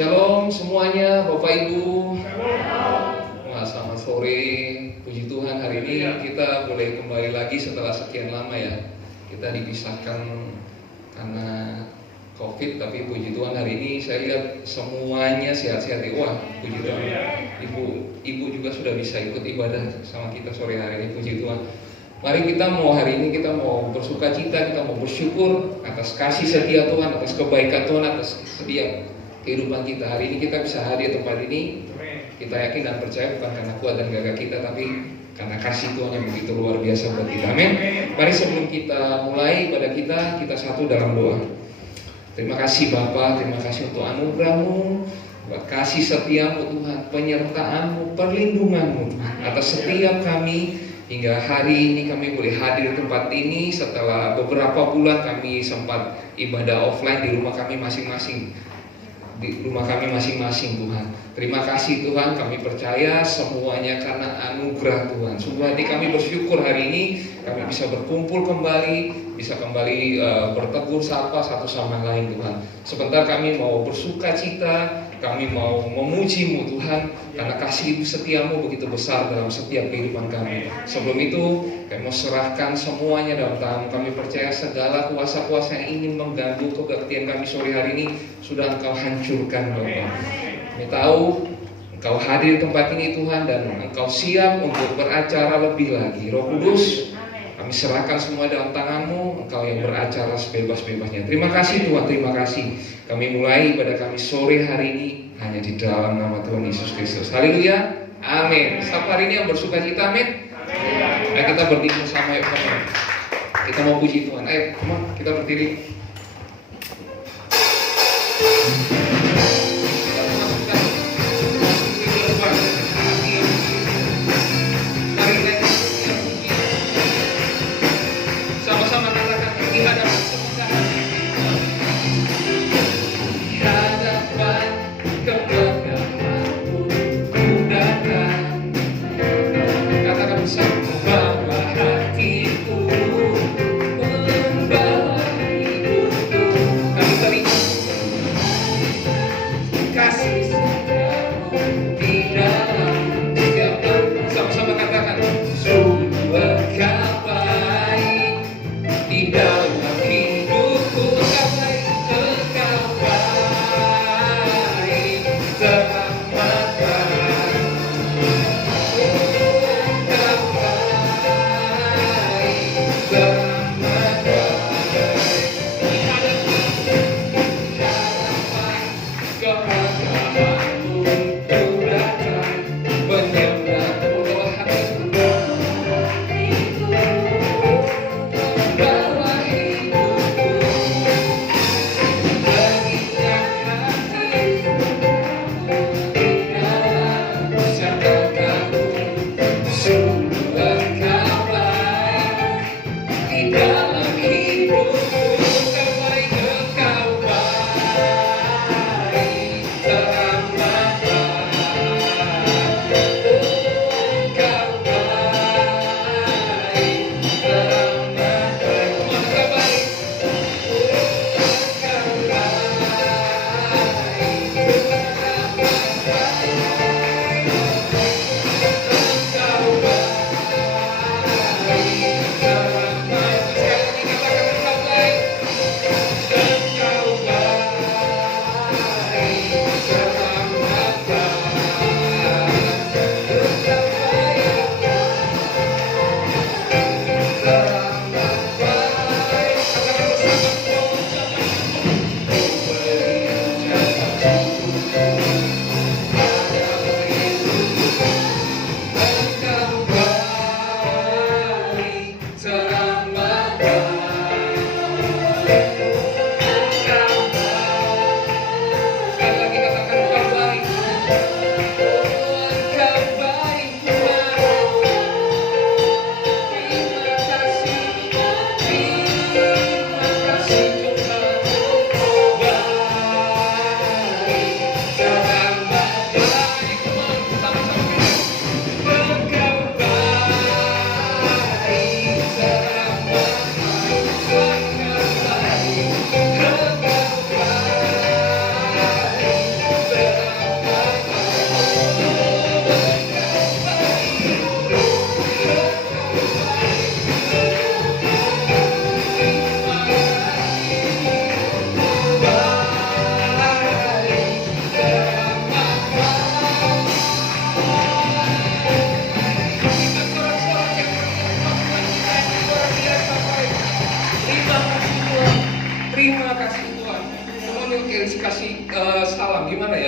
Shalom semuanya, Bapak Ibu. Wah, selamat sore. Puji Tuhan, hari ini kita boleh kembali lagi setelah sekian lama ya. Kita dipisahkan karena COVID, tapi puji Tuhan hari ini saya lihat semuanya sehat-sehat. Wah, puji Tuhan. Ibu juga sudah bisa ikut ibadah sama kita sore hari ini. Puji Tuhan. Mari hari ini kita mau bersuka cita, kita mau bersyukur atas kasih setia Tuhan, atas kebaikan Tuhan, atas setiap kehidupan kita. Hari ini kita bisa hadir di tempat ini. Kita yakin dan percaya bukan karena kuat dan gagah kita, tapi karena kasih Tuhan yang begitu luar biasa buat kita. Amin. Mari sebelum kita mulai ibadah kita satu dalam doa. Terima kasih Bapa, terima kasih untuk anugerah-Mu, buat kasih setiamu Tuhan, penyertaan-Mu, perlindungan-Mu Tuhan, atas setiap kami. Hingga hari ini kami boleh hadir di tempat ini setelah beberapa bulan kami sempat ibadah offline di rumah kami masing-masing. Tuhan. Terima kasih Tuhan, kami percaya semuanya karena anugerah Tuhan. Sungguh hati kami bersyukur hari ini kami bisa berkumpul kembali, bisa kembali bertegur sapa satu sama lain Tuhan. Sebentar kami mau bersuka cita, kami mau memuji-Mu Tuhan, karena kasih setiamu begitu besar dalam setiap kehidupan kami. Sebelum itu kami mau serahkan semuanya dalam tangan. Kami percaya segala kuasa-kuasa yang ingin mengganggu kebaktian kami sore hari ini sudah Engkau hancurkan Bapak. Kami tahu Engkau hadir di tempat ini Tuhan, dan Engkau siap untuk beracara lebih lagi. Roh Kudus, kami serahkan semua dalam tangan-Mu. Engkau yang beracara sebebas-bebasnya. Terima kasih Tuhan, terima kasih. Kami mulai ibadah kami sore hari ini hanya di dalam nama Tuhan Yesus Kristus. Haleluya, amin. Setiap hari ini yang bersuka cita, amin. Ayo kita berdiri bersama yuk. Kita mau puji Tuhan. Ayo, kita berdiri.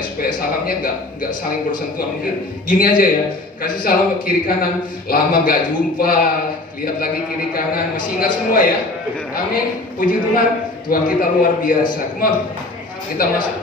supaya salamnya nggak saling bersentuhan. Mungkin gini aja ya, kasih salam ke kiri kanan, lama nggak jumpa, lihat lagi kiri kanan, masih ingat semua ya. Amin, puji Tuhan, Tuhan kita luar biasa. Come on, kita masuk.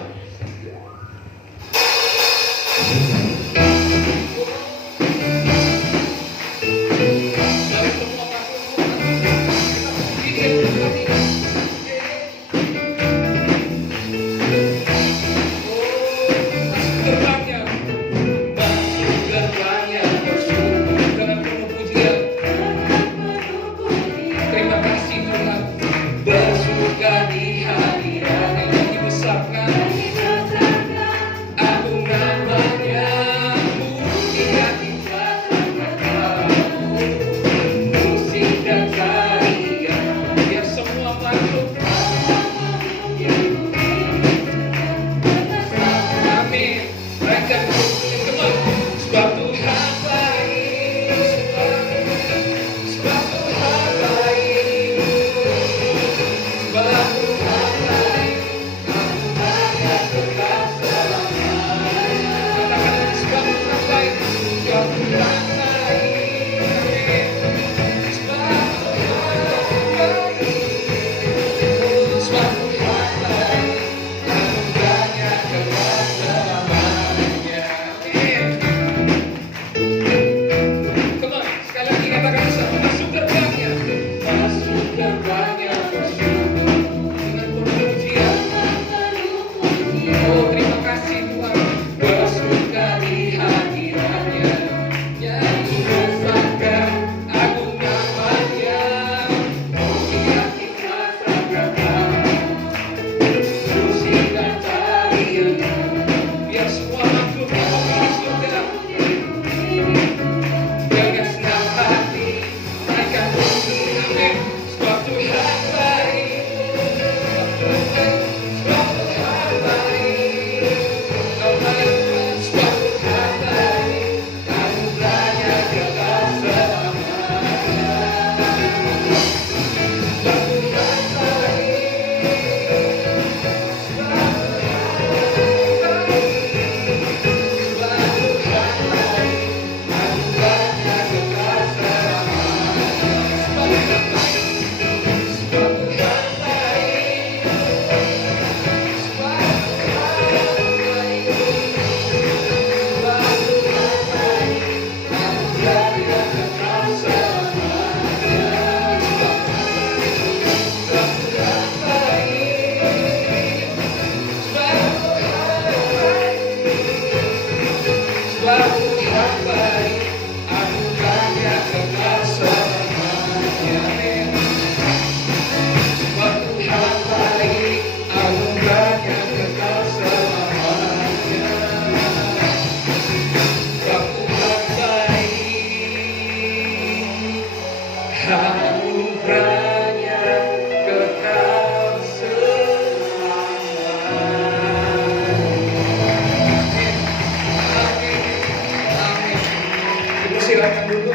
Silakan duduk.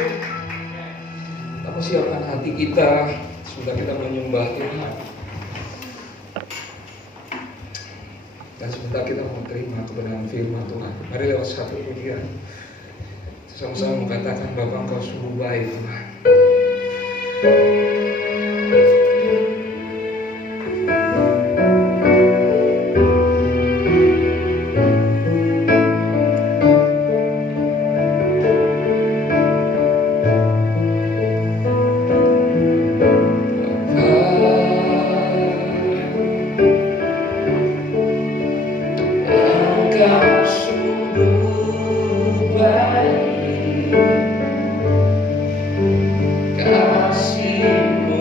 Kita siapkan hati kita, sudah kita menyembah Tuhan. Dan sebentar kita mau terima kebenaran firman Tuhan. Mari lewat satu pujian sama-sama mengatakan, Bapa Engkau sungguh baik Tuhan. Kasih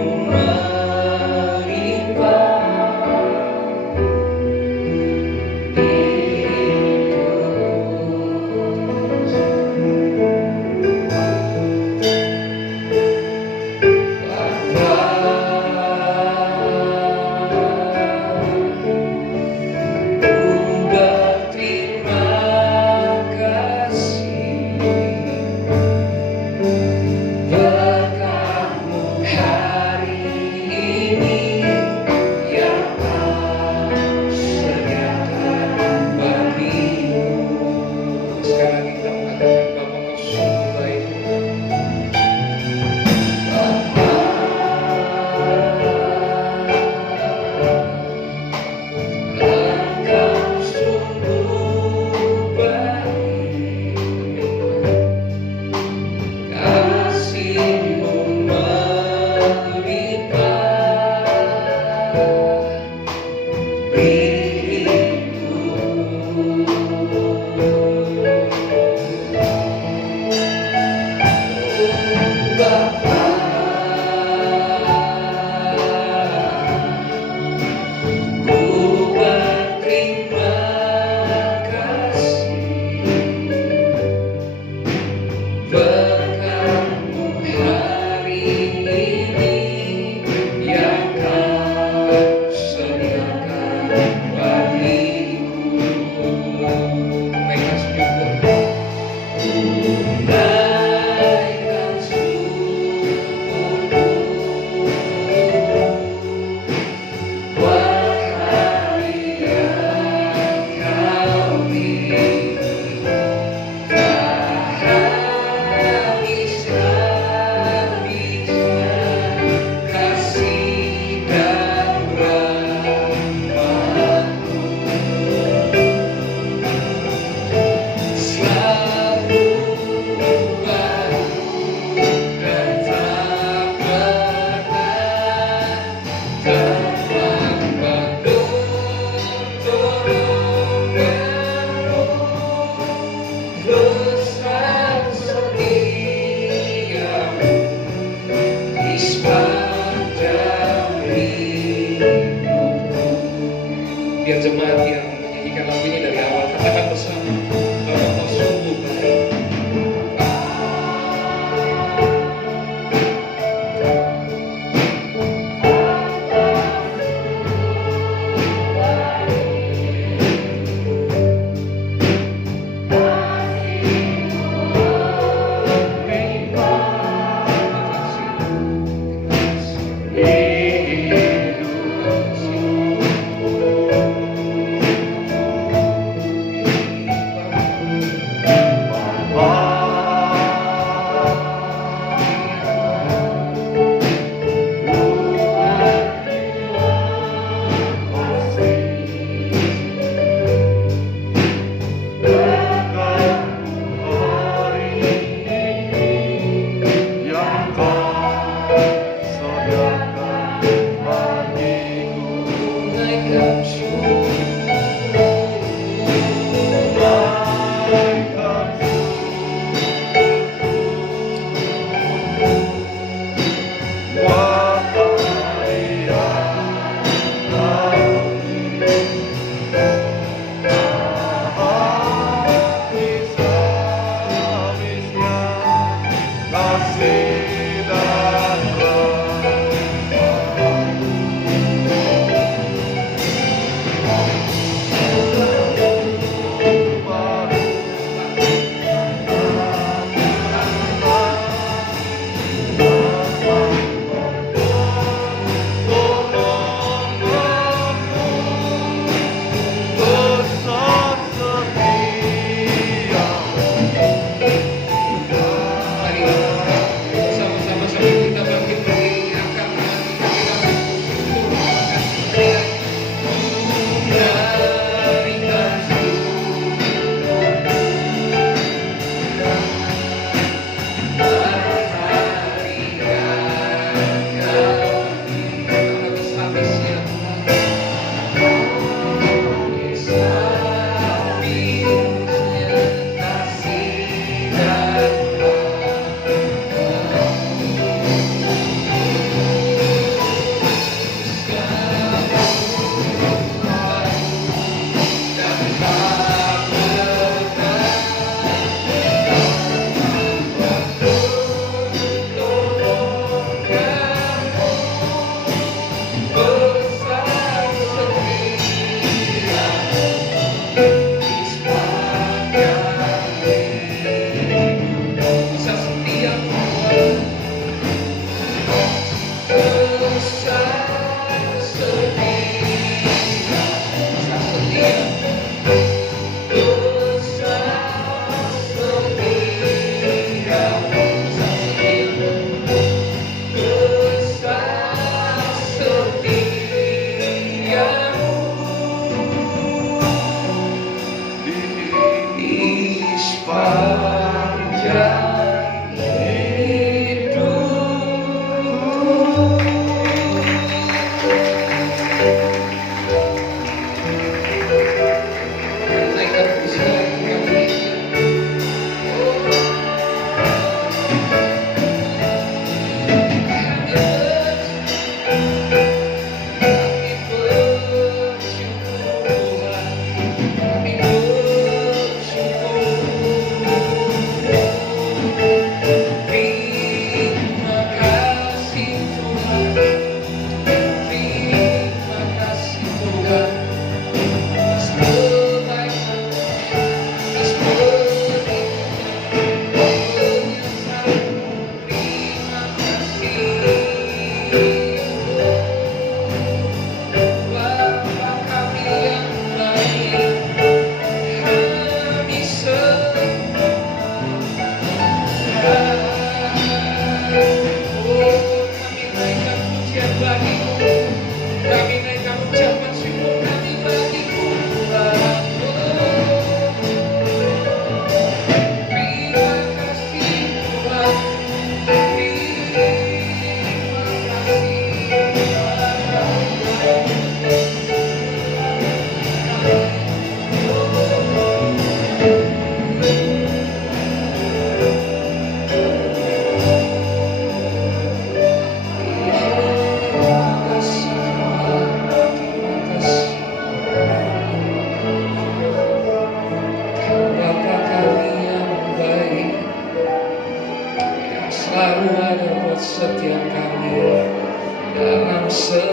Biar jemaat yang menyanyikan lagu ini dari awal katakan bersama, Bapa kau sungguh baik.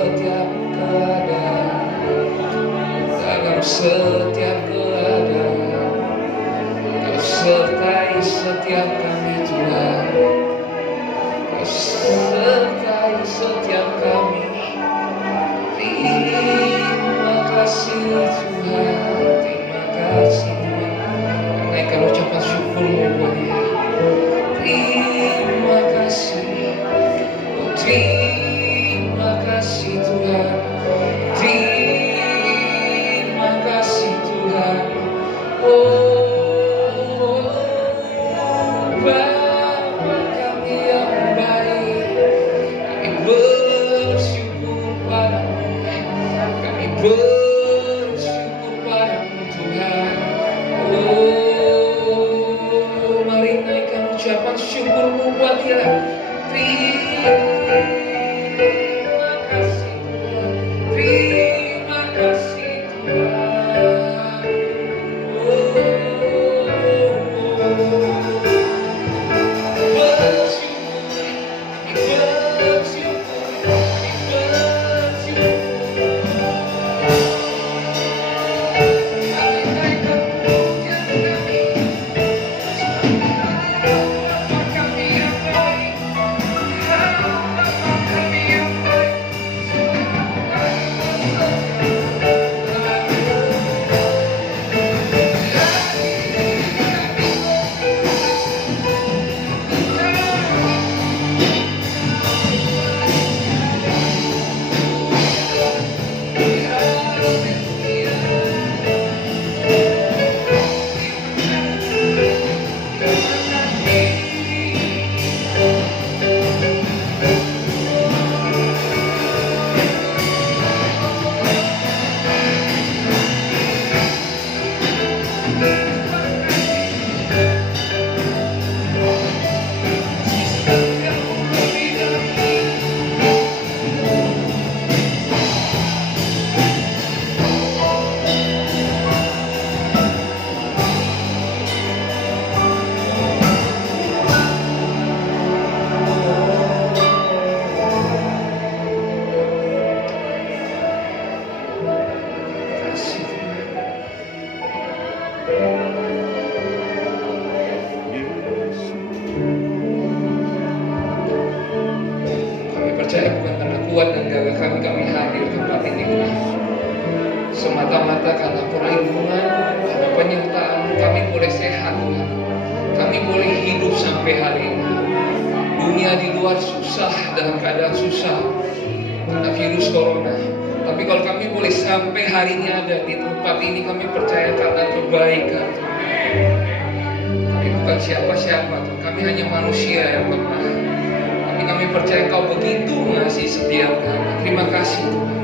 setiap keadaan, dalam setiap keadaan. Kau sertai setiap kami Tuhan, Kau sertai setiap kami. Terima kasih Tuhan, terima kasih Tuhan. Naikkan ucapan syukurmu buat Dia. Terima kasih, oh terima kasih Tuhan. Terima kasih Tuhan. Oh Bapa kami yang baik, kami bersyukur padamu. Kami bersyukur padamu Tuhan. Oh, mari naikkan ucapan syukurmu buat Dia. Terima kasih Tuhan. Terima kasih Tuhan. Kami percaya bukan karena kuat dan gagah kami hadir di tempat ini, semata-mata karena perlindungan, karena penyertaan kami boleh sehat Tuhan. Kami boleh hidup sampai hari ini. Dunia di luar susah, dalam keadaan susah karena virus corona. Tapi kalau kami boleh sampai hari ini ada di tempat ini, kami percaya karena kebaikan Tuhan. Kami bukan siapa-siapa Tuhan. Kami hanya manusia yang lemah. Tapi kami percaya Kau begitu mengasihi setiap kami. Terima kasih Tuhan.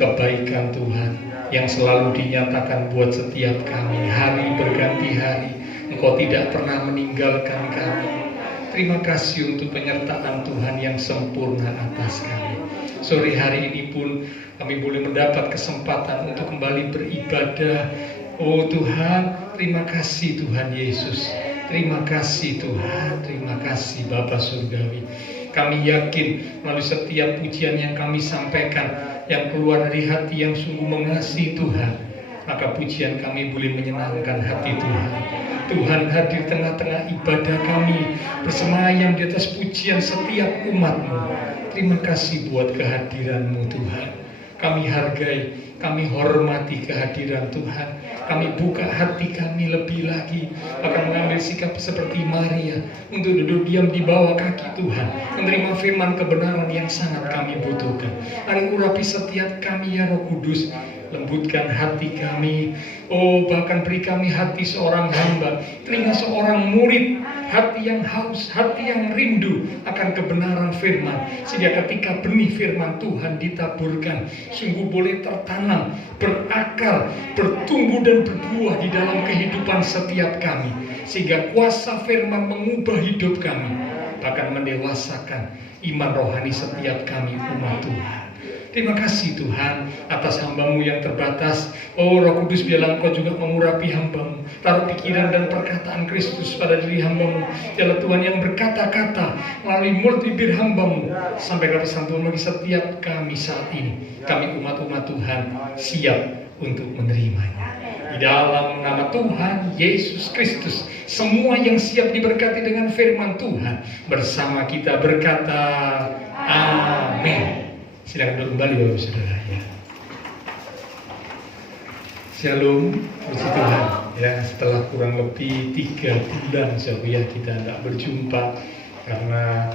kebaikan Tuhan yang selalu dinyatakan buat setiap kami. Hari berganti hari, Engkau tidak pernah meninggalkan kami. Terima kasih untuk penyertaan Tuhan yang sempurna atas kami. Sore hari ini pun kami boleh mendapat kesempatan untuk kembali beribadah. Oh Tuhan, terima kasih Tuhan Yesus. Terima kasih Tuhan, terima kasih Bapa Surgawi. Kami yakin melalui setiap pujian yang kami sampaikan, yang keluar dari hati yang sungguh mengasihi Tuhan, maka pujian kami boleh menyenangkan hati Tuhan. Tuhan hadir tengah-tengah ibadah kami, bersemayam di atas pujian setiap umat-Mu. Terima kasih buat kehadiran-Mu Tuhan. Kami hargai, kami hormati kehadiran Tuhan. Kami buka hati kami lebih lagi, akan mengambil sikap seperti Maria untuk duduk diam di bawah kaki Tuhan, menerima firman kebenaran yang sangat kami butuhkan. Mari urapi setiap kami ya Roh Kudus. Lembutkan hati kami. Oh, bahkan beri kami hati seorang hamba, telinga seorang murid, hati yang haus, hati yang rindu akan kebenaran firman, sehingga ketika benih firman Tuhan ditaburkan, sungguh boleh tertanam, berakar, bertumbuh dan berbuah di dalam kehidupan setiap kami, sehingga kuasa firman mengubah hidup kami, bahkan mendewasakan iman rohani setiap kami umat Tuhan. Terima kasih Tuhan atas hamba-Mu yang terbatas. Oh Roh Kudus, biarlah Engkau juga mengurapi hamba-Mu. Taruh pikiran dan perkataan Kristus pada diri hamba-Mu. Dialah Tuhan yang berkata-kata melalui mulut bibir hamba-Mu, sampai ke pesan Tuhan bagi setiap kami saat ini. Kami umat-umat Tuhan siap untuk menerimanya. Di dalam nama Tuhan Yesus Kristus, semua yang siap diberkati dengan firman Tuhan bersama kita berkata amin. Silakan duduk kembali Bapak Saudara ya. Shalom, puji Tuhan ya. Setelah kurang lebih 3 bulan ya kita tidak berjumpa, karena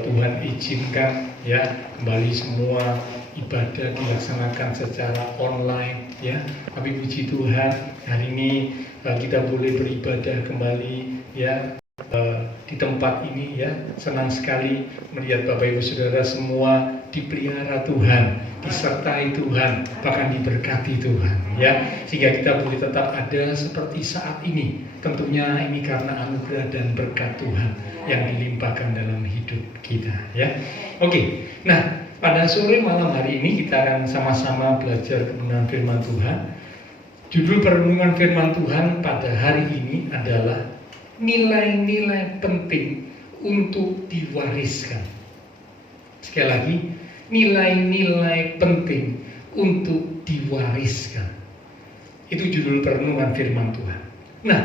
Tuhan izinkan ya kembali semua ibadah dilaksanakan secara online ya. Tapi puji Tuhan, hari ini kita boleh beribadah kembali ya di tempat ini ya. Senang sekali melihat Bapak Ibu Saudara semua dipelihara Tuhan, disertai Tuhan, bahkan diberkati Tuhan ya, sehingga kita boleh tetap ada seperti saat ini. Tentunya ini karena anugerah dan berkat Tuhan yang dilimpahkan dalam hidup kita ya. Oke, nah pada sore malam hari ini kita akan sama-sama belajar kebenaran firman Tuhan. Judul perenungan firman Tuhan pada hari ini adalah nilai-nilai penting untuk diwariskan. Sekali lagi, nilai-nilai penting untuk diwariskan. Itu judul perenungan firman Tuhan. Nah,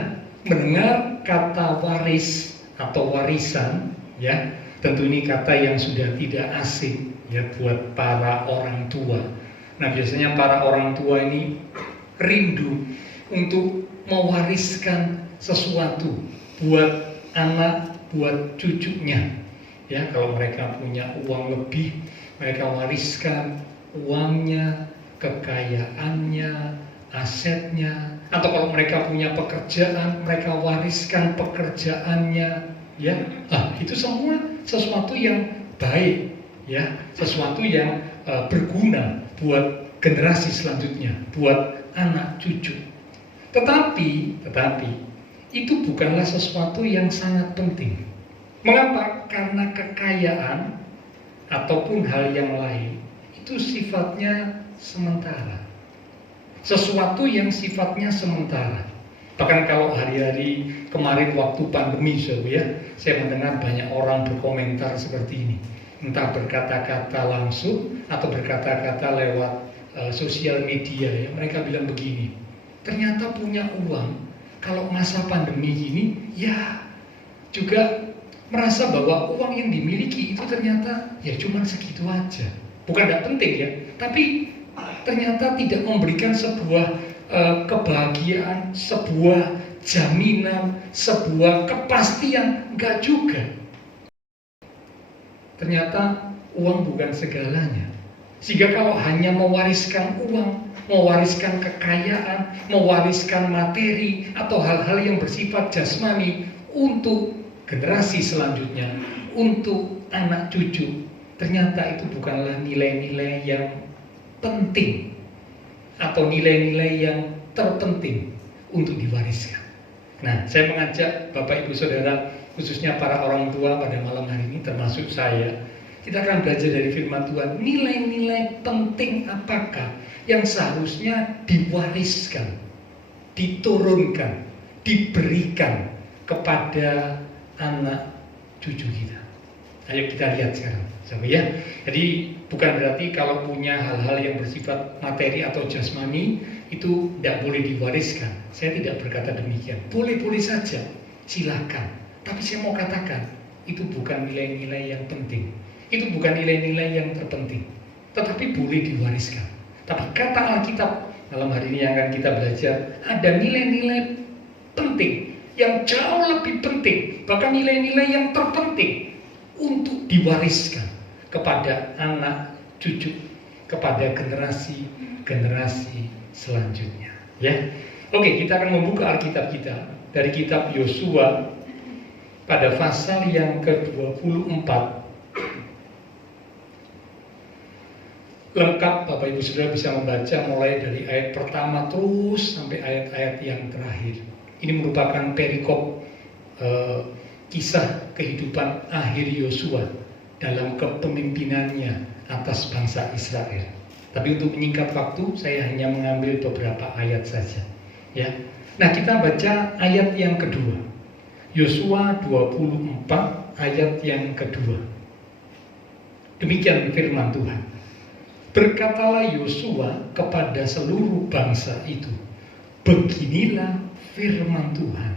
mendengar kata waris atau warisan ya, tentu ini kata yang sudah tidak asing ya buat para orang tua. Nah, biasanya para orang tua ini rindu untuk mewariskan sesuatu buat anak, buat cucunya. Ya, kalau mereka punya uang lebih, mereka wariskan uangnya, kekayaannya, asetnya. Atau kalau mereka punya pekerjaan, mereka wariskan pekerjaannya. Ya, itu semua sesuatu yang baik, ya, sesuatu yang berguna buat generasi selanjutnya, buat anak cucu. Tetapi itu bukanlah sesuatu yang sangat penting. Mengapa? Karena kekayaan ataupun hal yang lain itu sifatnya sementara. Sesuatu yang sifatnya sementara. Bahkan kalau hari-hari kemarin waktu pandemi saya mendengar banyak orang berkomentar seperti ini. Entah berkata-kata langsung atau berkata-kata lewat sosial media ya. Mereka bilang begini, ternyata punya uang kalau masa pandemi ini ya juga merasa bahwa uang yang dimiliki itu ternyata ya cuma segitu aja. Bukan tidak penting ya, tapi ternyata tidak memberikan sebuah kebahagiaan, sebuah jaminan, sebuah kepastian, enggak juga. Ternyata uang bukan segalanya. Sehingga kalau hanya mewariskan uang, mewariskan kekayaan, mewariskan materi atau hal-hal yang bersifat jasmani untuk generasi selanjutnya, untuk anak cucu, ternyata itu bukanlah nilai-nilai yang penting atau nilai-nilai yang terpenting untuk diwariskan. Nah, saya mengajak Bapak Ibu Saudara, khususnya para orang tua pada malam hari ini, termasuk saya, kita akan belajar dari firman Tuhan, nilai-nilai penting apakah yang seharusnya diwariskan, diturunkan, diberikan kepada anak cucu kita. Ayo kita lihat sekarang, sahabat ya. Jadi bukan berarti kalau punya hal-hal yang bersifat materi atau jasmani itu tidak boleh diwariskan. Saya tidak berkata demikian. Boleh-boleh saja, silakan. Tapi saya mau katakan itu bukan nilai-nilai yang penting. Itu bukan nilai-nilai yang terpenting. Tetapi boleh diwariskan. Tapi kata Alkitab malam hari ini yang akan kita belajar, ada nilai-nilai penting yang jauh lebih penting, bahkan nilai-nilai yang terpenting untuk diwariskan kepada anak cucu, kepada generasi selanjutnya. Ya, oke, kita akan membuka Alkitab kita dari kitab Yosua pada pasal yang ke-24. Lengkap Bapak Ibu Saudara bisa membaca mulai dari ayat pertama terus sampai ayat-ayat yang terakhir. Ini merupakan perikop kisah kehidupan akhir Yosua dalam kepemimpinannya atas bangsa Israel. Tapi untuk menyingkat waktu, saya hanya mengambil beberapa ayat saja. Ya. Nah, kita baca ayat yang kedua. Yosua 24 ayat yang kedua. Demikian firman Tuhan. Berkatalah Yosua kepada seluruh bangsa itu, beginilah firman Tuhan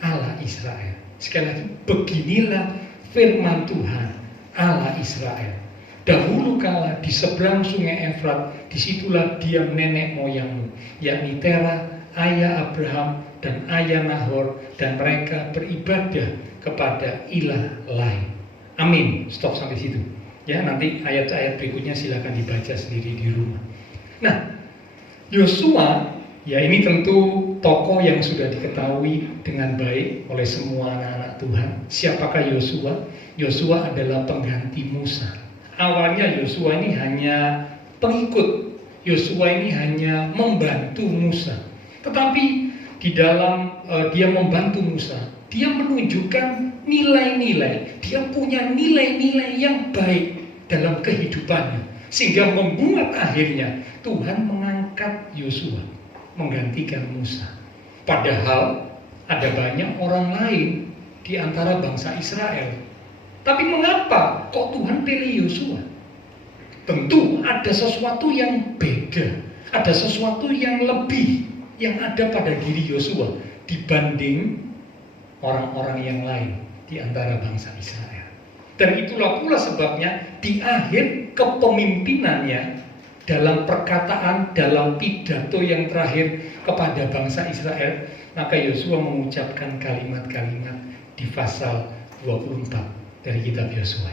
Allah Israel. Sekali lagi, beginilah firman Tuhan Allah Israel. Dahulu kala di seberang sungai Efrat, disitulah diam nenek moyangmu, yakni Terah, ayah Abraham dan ayah Nahor, dan mereka beribadah kepada ilah lain. Amin. Stop sampai situ. Ya, nanti ayat-ayat berikutnya silakan dibaca sendiri di rumah. Nah, Yosua, ya ini tentu tokoh yang sudah diketahui dengan baik oleh semua anak-anak Tuhan. Siapakah Yosua? Yosua adalah pengganti Musa. Awalnya Yosua ini hanya pengikut. Yosua ini hanya membantu Musa. Tetapi di dalam dia membantu Musa, dia menunjukkan nilai-nilai. Dia punya nilai-nilai yang baik dalam kehidupannya, sehingga membuat akhirnya Tuhan mengangkat Yosua menggantikan Musa. Padahal ada banyak orang lain di antara bangsa Israel. Tapi mengapa kok Tuhan pilih Yosua? Tentu ada sesuatu yang beda, ada sesuatu yang lebih yang ada pada diri Yosua dibanding orang-orang yang lain di antara bangsa Israel. Dan itulah pula sebabnya di akhir kepemimpinannya, dalam perkataan, dalam pidato yang terakhir kepada bangsa Israel, maka Yosua mengucapkan kalimat-kalimat di pasal 24 dari kitab Yosua.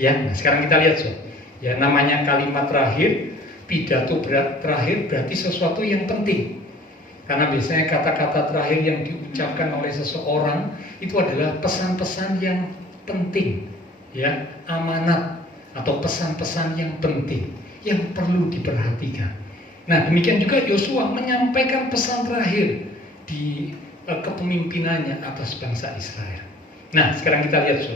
Ya, nah sekarang kita lihat so. Ya, namanya kalimat terakhir, pidato terakhir berarti sesuatu yang penting. Karena biasanya kata-kata terakhir yang diucapkan oleh seseorang itu adalah pesan-pesan yang penting, ya, amanat atau pesan-pesan yang penting yang perlu diperhatikan. Nah, demikian juga Yosua menyampaikan pesan terakhir di kepemimpinannya atas bangsa Israel. Nah, sekarang kita lihat so.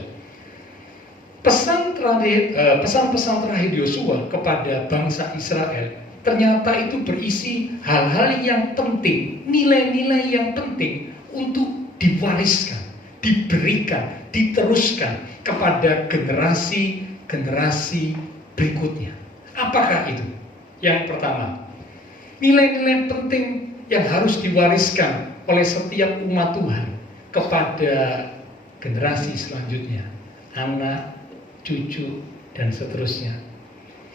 Pesan-pesan terakhir Yosua kepada bangsa Israel ternyata itu berisi hal-hal yang penting, nilai-nilai yang penting untuk diwariskan, diberikan, diteruskan kepada generasi berikutnya. Apakah itu? Yang pertama, nilai-nilai penting yang harus diwariskan oleh setiap umat Tuhan kepada generasi selanjutnya, anak, cucu, dan seterusnya.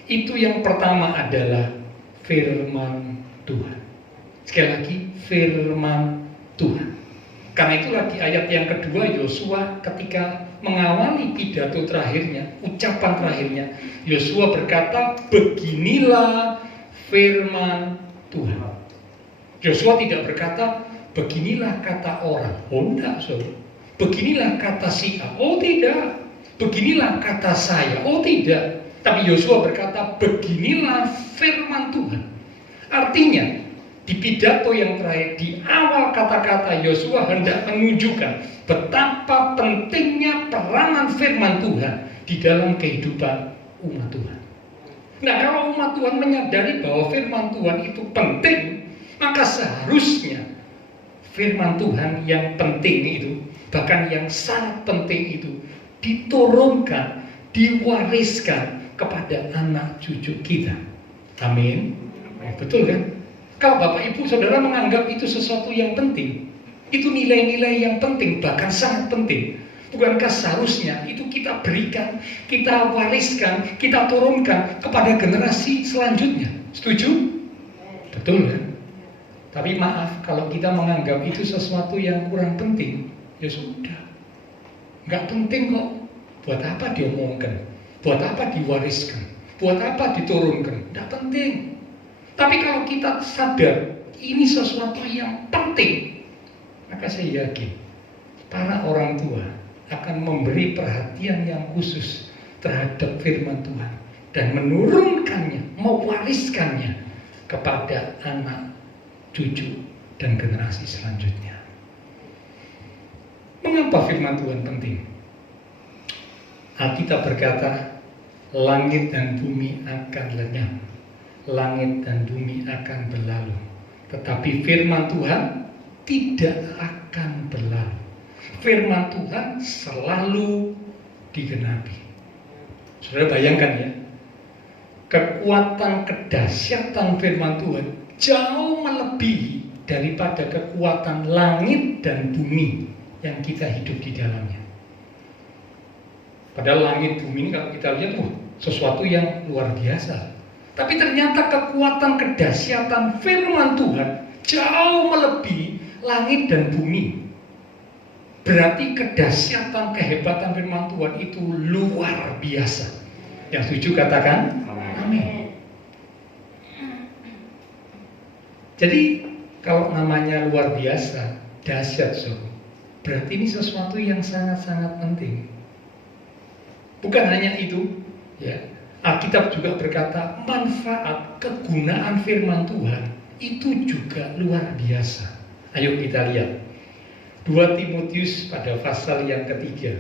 Itu yang pertama adalah firman Tuhan. Sekali lagi, firman Tuhan. Karena itulah di ayat yang kedua Yosua ketika mengawali pidato terakhirnya, ucapan terakhirnya, Yosua berkata, beginilah firman Tuhan. Yosua tidak berkata, beginilah kata orang. Oh enggak, saudara. Beginilah kata si A. Oh tidak. Beginilah kata saya. Oh tidak. Tapi Yosua berkata, beginilah firman Tuhan. Artinya, di pidato yang terakhir, di awal kata-kata Yosua hendak menunjukkan betapa pentingnya peranan firman Tuhan di dalam kehidupan umat Tuhan. Nah, kalau umat Tuhan menyadari bahwa firman Tuhan itu penting, maka seharusnya firman Tuhan yang penting itu, bahkan yang sangat penting itu, diturunkan, diwariskan kepada anak cucu kita. Amin. Betul kan? Kalau Bapak Ibu Saudara menganggap itu sesuatu yang penting, itu nilai-nilai yang penting, bahkan sangat penting, bukankah seharusnya itu kita berikan, kita wariskan, kita turunkan kepada generasi selanjutnya? Setuju? Betul kan? Tapi maaf, kalau kita menganggap itu sesuatu yang kurang penting, ya sudah, nggak penting kok. Buat apa diomongkan? Buat apa diwariskan? Buat apa diturunkan? Nggak penting. Tapi kalau kita sadar ini sesuatu yang penting, maka saya yakin para orang tua akan memberi perhatian yang khusus terhadap firman Tuhan dan menurunkannya, mewariskannya kepada anak, cucu, dan generasi selanjutnya. Mengapa firman Tuhan penting? Alkitab berkata, langit dan bumi akan lenyap, langit dan bumi akan berlalu, tetapi firman Tuhan tidak akan berlalu. Firman Tuhan selalu digenapi. Saudara bayangkan ya, kekuatan kedahsyatan firman Tuhan jauh melebihi daripada kekuatan langit dan bumi yang kita hidup di dalamnya. Padahal langit bumi ini kalau kita lihat sesuatu yang luar biasa. Tapi ternyata kekuatan kedahsyatan firman Tuhan jauh melebihi langit dan bumi. Berarti kedahsyatan, kehebatan firman Tuhan itu luar biasa. Yang setuju katakan amin. Jadi kalau namanya luar biasa, dahsyat, berarti ini sesuatu yang sangat-sangat penting. Bukan hanya itu, ya. Alkitab juga berkata manfaat kegunaan firman Tuhan itu juga luar biasa. Ayo kita lihat 2 Timotius pada pasal yang ketiga.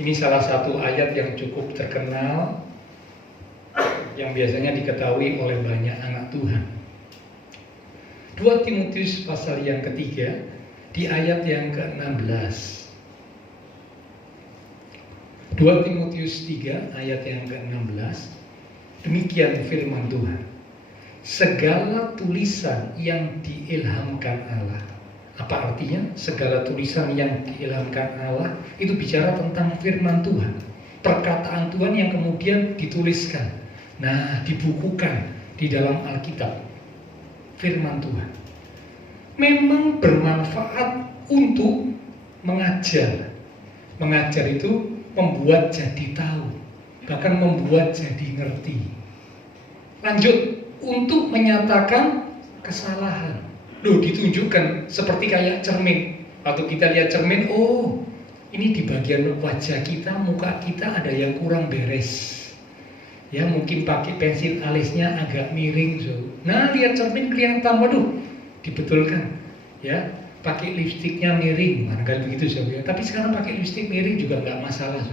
Ini salah satu ayat yang cukup terkenal, yang biasanya diketahui oleh banyak anak Tuhan. 2 Timotius pasal yang ketiga di ayat yang ke-16. 2 Timotius 3 ayat yang ke-16. Demikian firman Tuhan. Segala tulisan yang diilhamkan Allah. Apa artinya? Segala tulisan yang diilhamkan Allah itu bicara tentang firman Tuhan, perkataan Tuhan yang kemudian dituliskan, nah dibukukan di dalam Alkitab. Firman Tuhan memang bermanfaat untuk mengajar. Mengajar itu membuat jadi tahu, bahkan membuat jadi ngerti. Lanjut, untuk menyatakan kesalahan. Loh, ditunjukkan seperti kayak cermin. Waktu kita lihat cermin, oh ini di bagian wajah kita, muka kita ada yang kurang beres. Ya mungkin pakai pensil alisnya agak miring. Nah lihat cermin kelihatan, waduh dibetulkan. Ya pakai lipstiknya miring, barangkali begitu ya. Tapi sekarang pakai lipstik miring juga nggak masalah,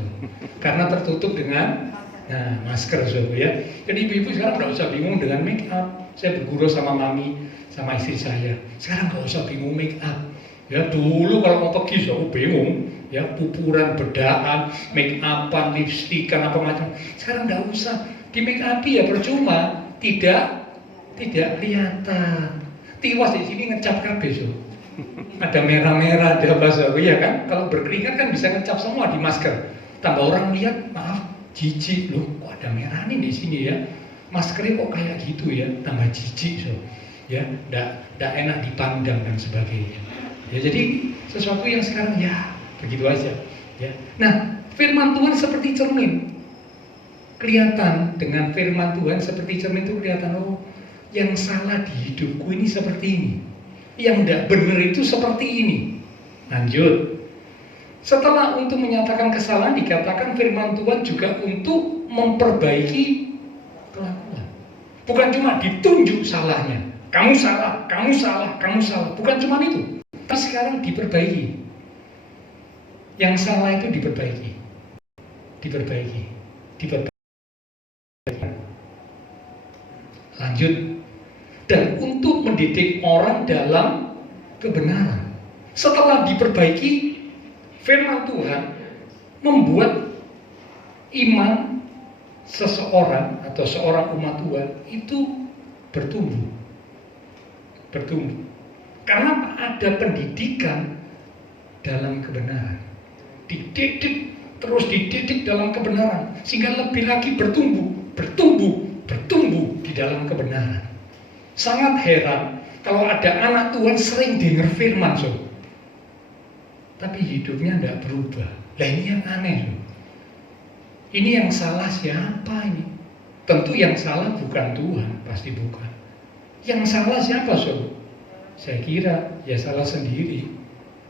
karena tertutup dengan masker, ya. Jadi ibu-ibu sekarang nggak usah bingung dengan make up. Saya berguru sama mami, sama istri saya. Sekarang nggak usah bingung make up. Ya dulu kalau mau pergi, aku bingung. Ya pupuran, bedaan, make upan, lipstikan apa macam. Sekarang nggak usah. Di make up ya percuma, tidak kelihatan. Tiwas di sini ngecap kabeh, ada merah-merah, ada apa ya kan? Kalau berkeringat kan bisa ngecap semua di masker. Tambah orang lihat, maaf, jijik loh, kok ada merah nih di sini ya. Maskernya kok kayak gitu ya, tambah jijik, ya, nggak enak dipandang dan sebagainya. Ya jadi sesuatu yang sekarang ya begitu aja. Ya. Nah, firman Tuhan seperti cermin. Kelihatan dengan firman Tuhan seperti cermin itu kelihatan, oh, yang salah di hidupku ini seperti ini. Yang tidak benar itu seperti ini. Lanjut. Setelah untuk menyatakan kesalahan, dikatakan firman Tuhan juga untuk memperbaiki kelakuan. Bukan cuma ditunjuk salahnya. Kamu salah, kamu salah, kamu salah. Bukan cuma itu. Tapi sekarang diperbaiki. Yang salah itu diperbaiki. Diperbaiki. Lanjut. Dan untuk mendidik orang dalam kebenaran. Setelah diperbaiki, firman Tuhan membuat iman seseorang atau seorang umat Tuhan itu bertumbuh. Karena ada pendidikan dalam kebenaran. Terus dididik dalam kebenaran, sehingga lebih lagi bertumbuh di dalam kebenaran. Sangat heran kalau ada anak Tuhan sering dengar firman, tapi hidupnya tidak berubah. Lah ini yang aneh, Ini yang salah siapa ini? Tentu yang salah bukan Tuhan, pasti bukan. Yang salah siapa, Saya kira ya salah sendiri.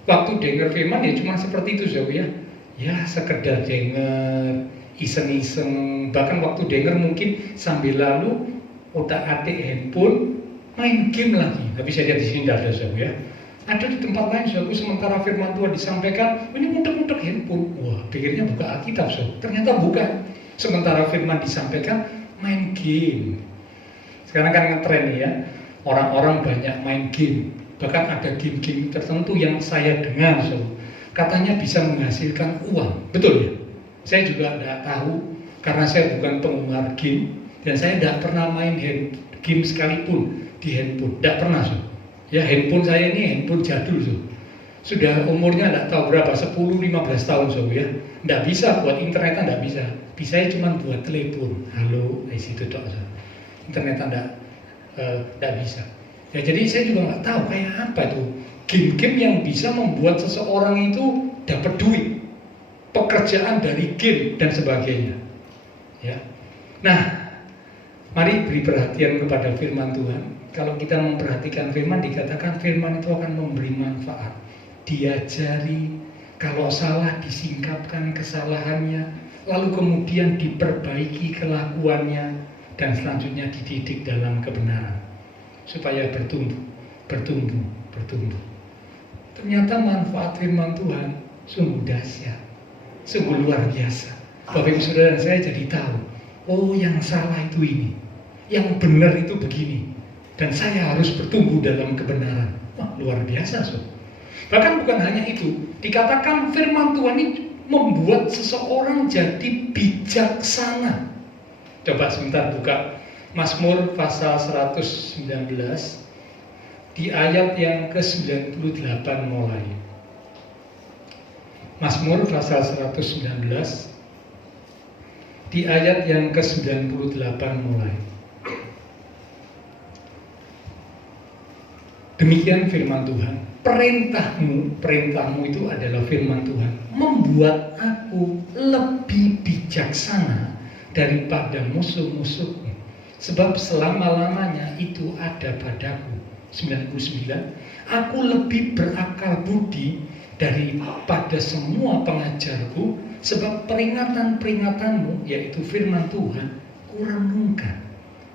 Waktu dengar firman ya cuma seperti itu, ya. Ya sekedar dengar, iseng-iseng. Bahkan waktu dengar mungkin sambil lalu otak-atik handphone, main game lagi. Tapi saya lihat di sini tidak ada, ya. Ada di tempat lain, sementara firman Tuhan disampaikan, ini muter-muter handphone. Wah, pikirnya buka Alkitab, ternyata bukan. Sementara firman disampaikan, main game. Sekarang kan ngetren ya, orang-orang banyak main game. Bahkan ada game-game tertentu yang saya dengar, katanya bisa menghasilkan uang. Betul ya? Saya juga tidak tahu, karena saya bukan penggemar game, dan saya tidak pernah main game sekalipun di handphone. Tidak pernah, Ya, handphone saya ini handphone jadul, Sudah umurnya tidak tahu berapa, 10-15 tahun, ya. Tidak bisa buat internet, tidak bisa. Bisanya cuma buat telepon. Halo, di situ dok. Internet tidak bisa. Ya, jadi saya juga nggak tahu kayak apa tuh game-game yang bisa membuat seseorang itu dapat duit, pekerjaan dari game dan sebagainya. Ya. Nah, mari beri perhatian kepada firman Tuhan. Kalau kita memperhatikan firman, dikatakan firman itu akan memberi manfaat. Diajari, kalau salah disingkapkan kesalahannya, lalu kemudian diperbaiki kelakuannya, dan selanjutnya dididik dalam kebenaran. Supaya bertumbuh. Ternyata manfaat firman Tuhan sungguh dahsyat, sungguh luar biasa. Bapak Ibu Saudara, saya jadi tahu, oh yang salah itu ini, yang benar itu begini. Dan saya harus bertumbuh dalam kebenaran. Wah, luar biasa, Bahkan bukan hanya itu, dikatakan firman Tuhan ini membuat seseorang jadi bijaksana. Coba sebentar buka Mazmur pasal 119 di ayat yang ke-98 mulai. Mazmur pasal 119 di ayat yang ke-98 mulai. Demikian firman Tuhan. Perintahmu itu adalah firman Tuhan, membuat aku lebih bijaksana daripada musuh-musuhku. Sebab selama-lamanya itu ada padaku. 99. Aku lebih berakal budi daripada semua pengajarku, sebab peringatan-peringatanmu, yaitu firman Tuhan, kurangkan.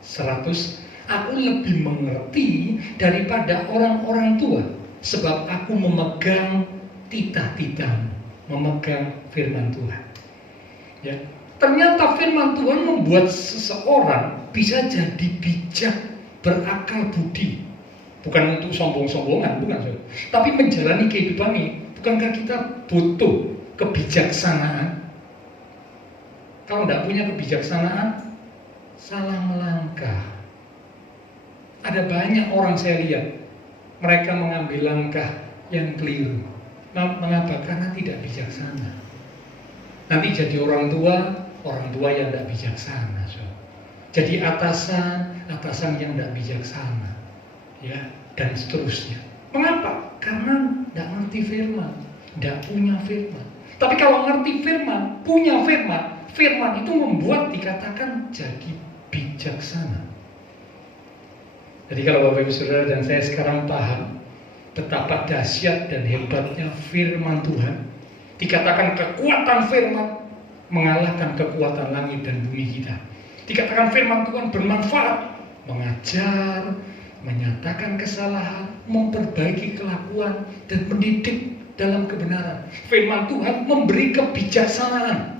100. Aku lebih mengerti daripada orang-orang tua, sebab aku memegang titah-titahmu, memegang firman Tuhan. Ya, ternyata firman Tuhan membuat seseorang bisa jadi bijak, berakal budi. Bukan untuk sombong-sombongan, bukan. Tapi menjalani kehidupan ini, bukankah kita butuh kebijaksanaan? Kalau tidak punya kebijaksanaan, salah melangkah. Ada banyak orang saya lihat, mereka mengambil langkah yang keliru. Mengapa? Karena tidak bijaksana. Nanti jadi orang tua yang tidak bijaksana. Jadi atasan yang tidak bijaksana. Ya, dan seterusnya. Mengapa? Karena tidak ngerti firman, tidak punya firman. Tapi kalau ngerti firman, punya firman, firman itu membuat dikatakan jadi bijaksana. Jadi kalau Bapak Ibu Saudara dan saya sekarang paham betapa dahsyat dan hebatnya firman Tuhan, dikatakan kekuatan firman mengalahkan kekuatan langit dan bumi kita. Dikatakan firman Tuhan bermanfaat, mengajar, menyatakan kesalahan, memperbaiki kelakuan, dan mendidik dalam kebenaran. Firman Tuhan memberi kebijaksanaan.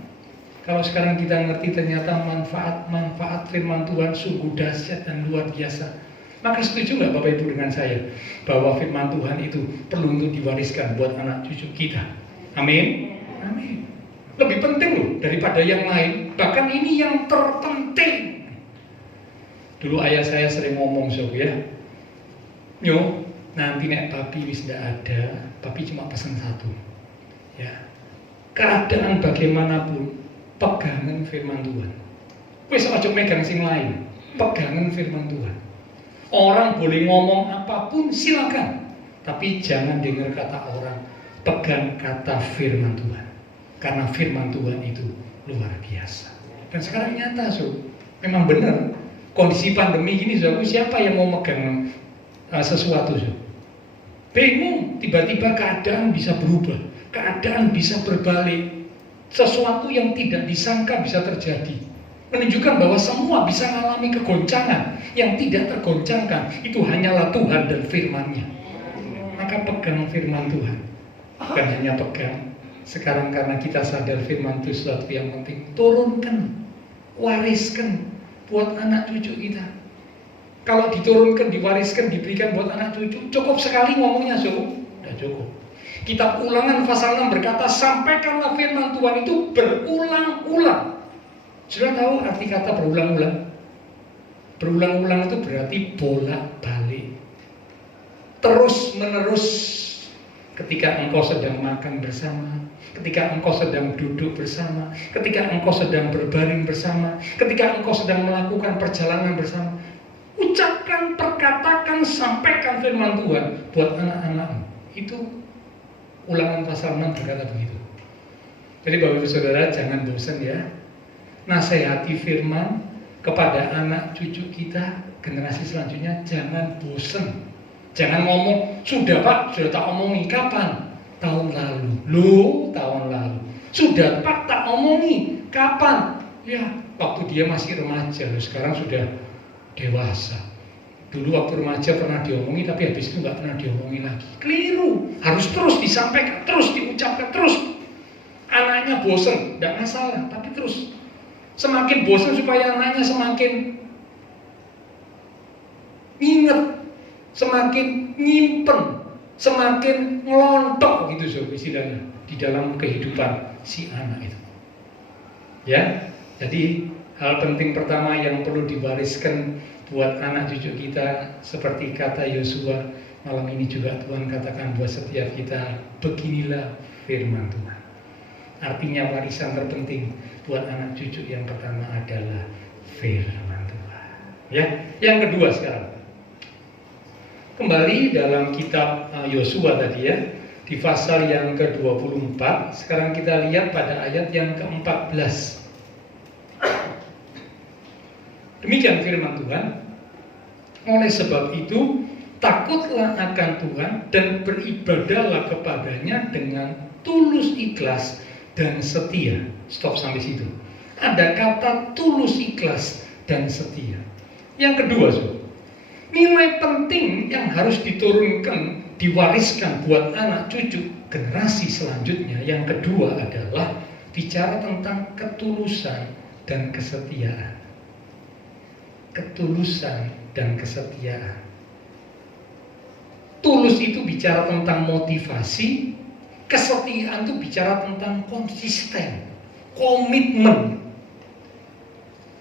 Kalau sekarang kita ngerti ternyata manfaat firman Tuhan sungguh dahsyat dan luar biasa. Maka setuju nggak Bapak Ibu dengan saya bahwa firman Tuhan itu perlu untuk diwariskan buat anak cucu kita? Amin. Amin. Lebih penting loh daripada yang lain. Bahkan ini yang terpenting. Dulu ayah saya sering ngomong ya, "Nyo, nanti nek papi wis ndak ada, papi cuma pesan satu. Ya. Keadaan bagaimanapun, pegangan firman Tuhan. Wis aja megang sing lain, pegangan firman Tuhan. Orang boleh ngomong apapun silakan, tapi jangan dengar kata orang, pegang kata firman Tuhan. Karena firman Tuhan itu luar biasa." Dan sekarang nyata, memang benar. Kondisi pandemi gini, siapa yang mau megang sesuatu? Bingung, tiba-tiba keadaan bisa berubah, keadaan bisa berbalik. Sesuatu yang tidak disangka bisa terjadi. Menunjukkan bahwa semua bisa mengalami kegoncangan. Yang tidak tergoncangkan itu hanyalah Tuhan dan firman-Nya. Maka pegang firman Tuhan. Bukan hanya pegang. Sekarang karena kita sadar firman itu sesuatu yang penting, turunkan, wariskan buat anak cucu kita. Kalau diturunkan, diwariskan, diberikan buat anak cucu, cukup sekali ngomongnya, sudah cukup. Kitab Ulangan pasal 6 berkata, sampaikanlah firman Tuhan itu berulang-ulang. Sudah tahu arti kata berulang-ulang? Berulang-ulang itu berarti bolak-balik, terus-menerus. Ketika engkau sedang makan bersama, ketika engkau sedang duduk bersama, ketika engkau sedang berbaring bersama, ketika engkau sedang melakukan perjalanan bersama, ucapkan, perkatakan, sampaikan firman Tuhan buat anak-anakmu. Itu Ulangan pasal 6 berkata begitu. Jadi Bapak Ibu Saudara, jangan bosan ya. Nasihati firman kepada anak cucu kita, generasi selanjutnya, jangan bosan. Jangan ngomong, sudah Pak, sudah tak omongi. Kapan? Tahun lalu. Loh, tahun lalu. Sudah Pak, tak omongi. Kapan? Ya, waktu dia masih remaja. Loh, sekarang sudah dewasa. Dulu waktu remaja pernah diomongi, tapi habis itu nggak pernah diomongi lagi. Keliru. Harus terus disampaikan, terus diucapkan, terus. Anaknya bosan, nggak masalah, tapi terus. Semakin bosan supaya anaknya semakin ingat, semakin nyimpen, semakin ngelontok gitu istilahnya di dalam kehidupan si anak itu. Ya, jadi hal penting pertama yang perlu diwariskan buat anak cucu kita, seperti kata Yosua malam ini juga Tuhan katakan buat setiap kita, beginilah firman Tuhan. Artinya warisan terpenting buat anak cucu yang pertama adalah firman Tuhan. Ya, yang kedua sekarang. Kembali dalam kitab Yosua tadi ya, di pasal yang ke-24, sekarang kita lihat pada ayat yang ke-14. Demikian firman Tuhan. Oleh sebab itu, takutlah akan Tuhan dan beribadahlah kepadanya dengan tulus ikhlas dan setia. Stop sampai situ. Ada kata tulus ikhlas dan setia. Yang kedua, nilai penting yang harus diturunkan, diwariskan buat anak cucu generasi selanjutnya. Yang kedua adalah bicara tentang ketulusan dan kesetiaan. Ketulusan dan kesetiaan. Tulus itu bicara tentang motivasi, kesetiaan itu bicara tentang konsisten, komitmen.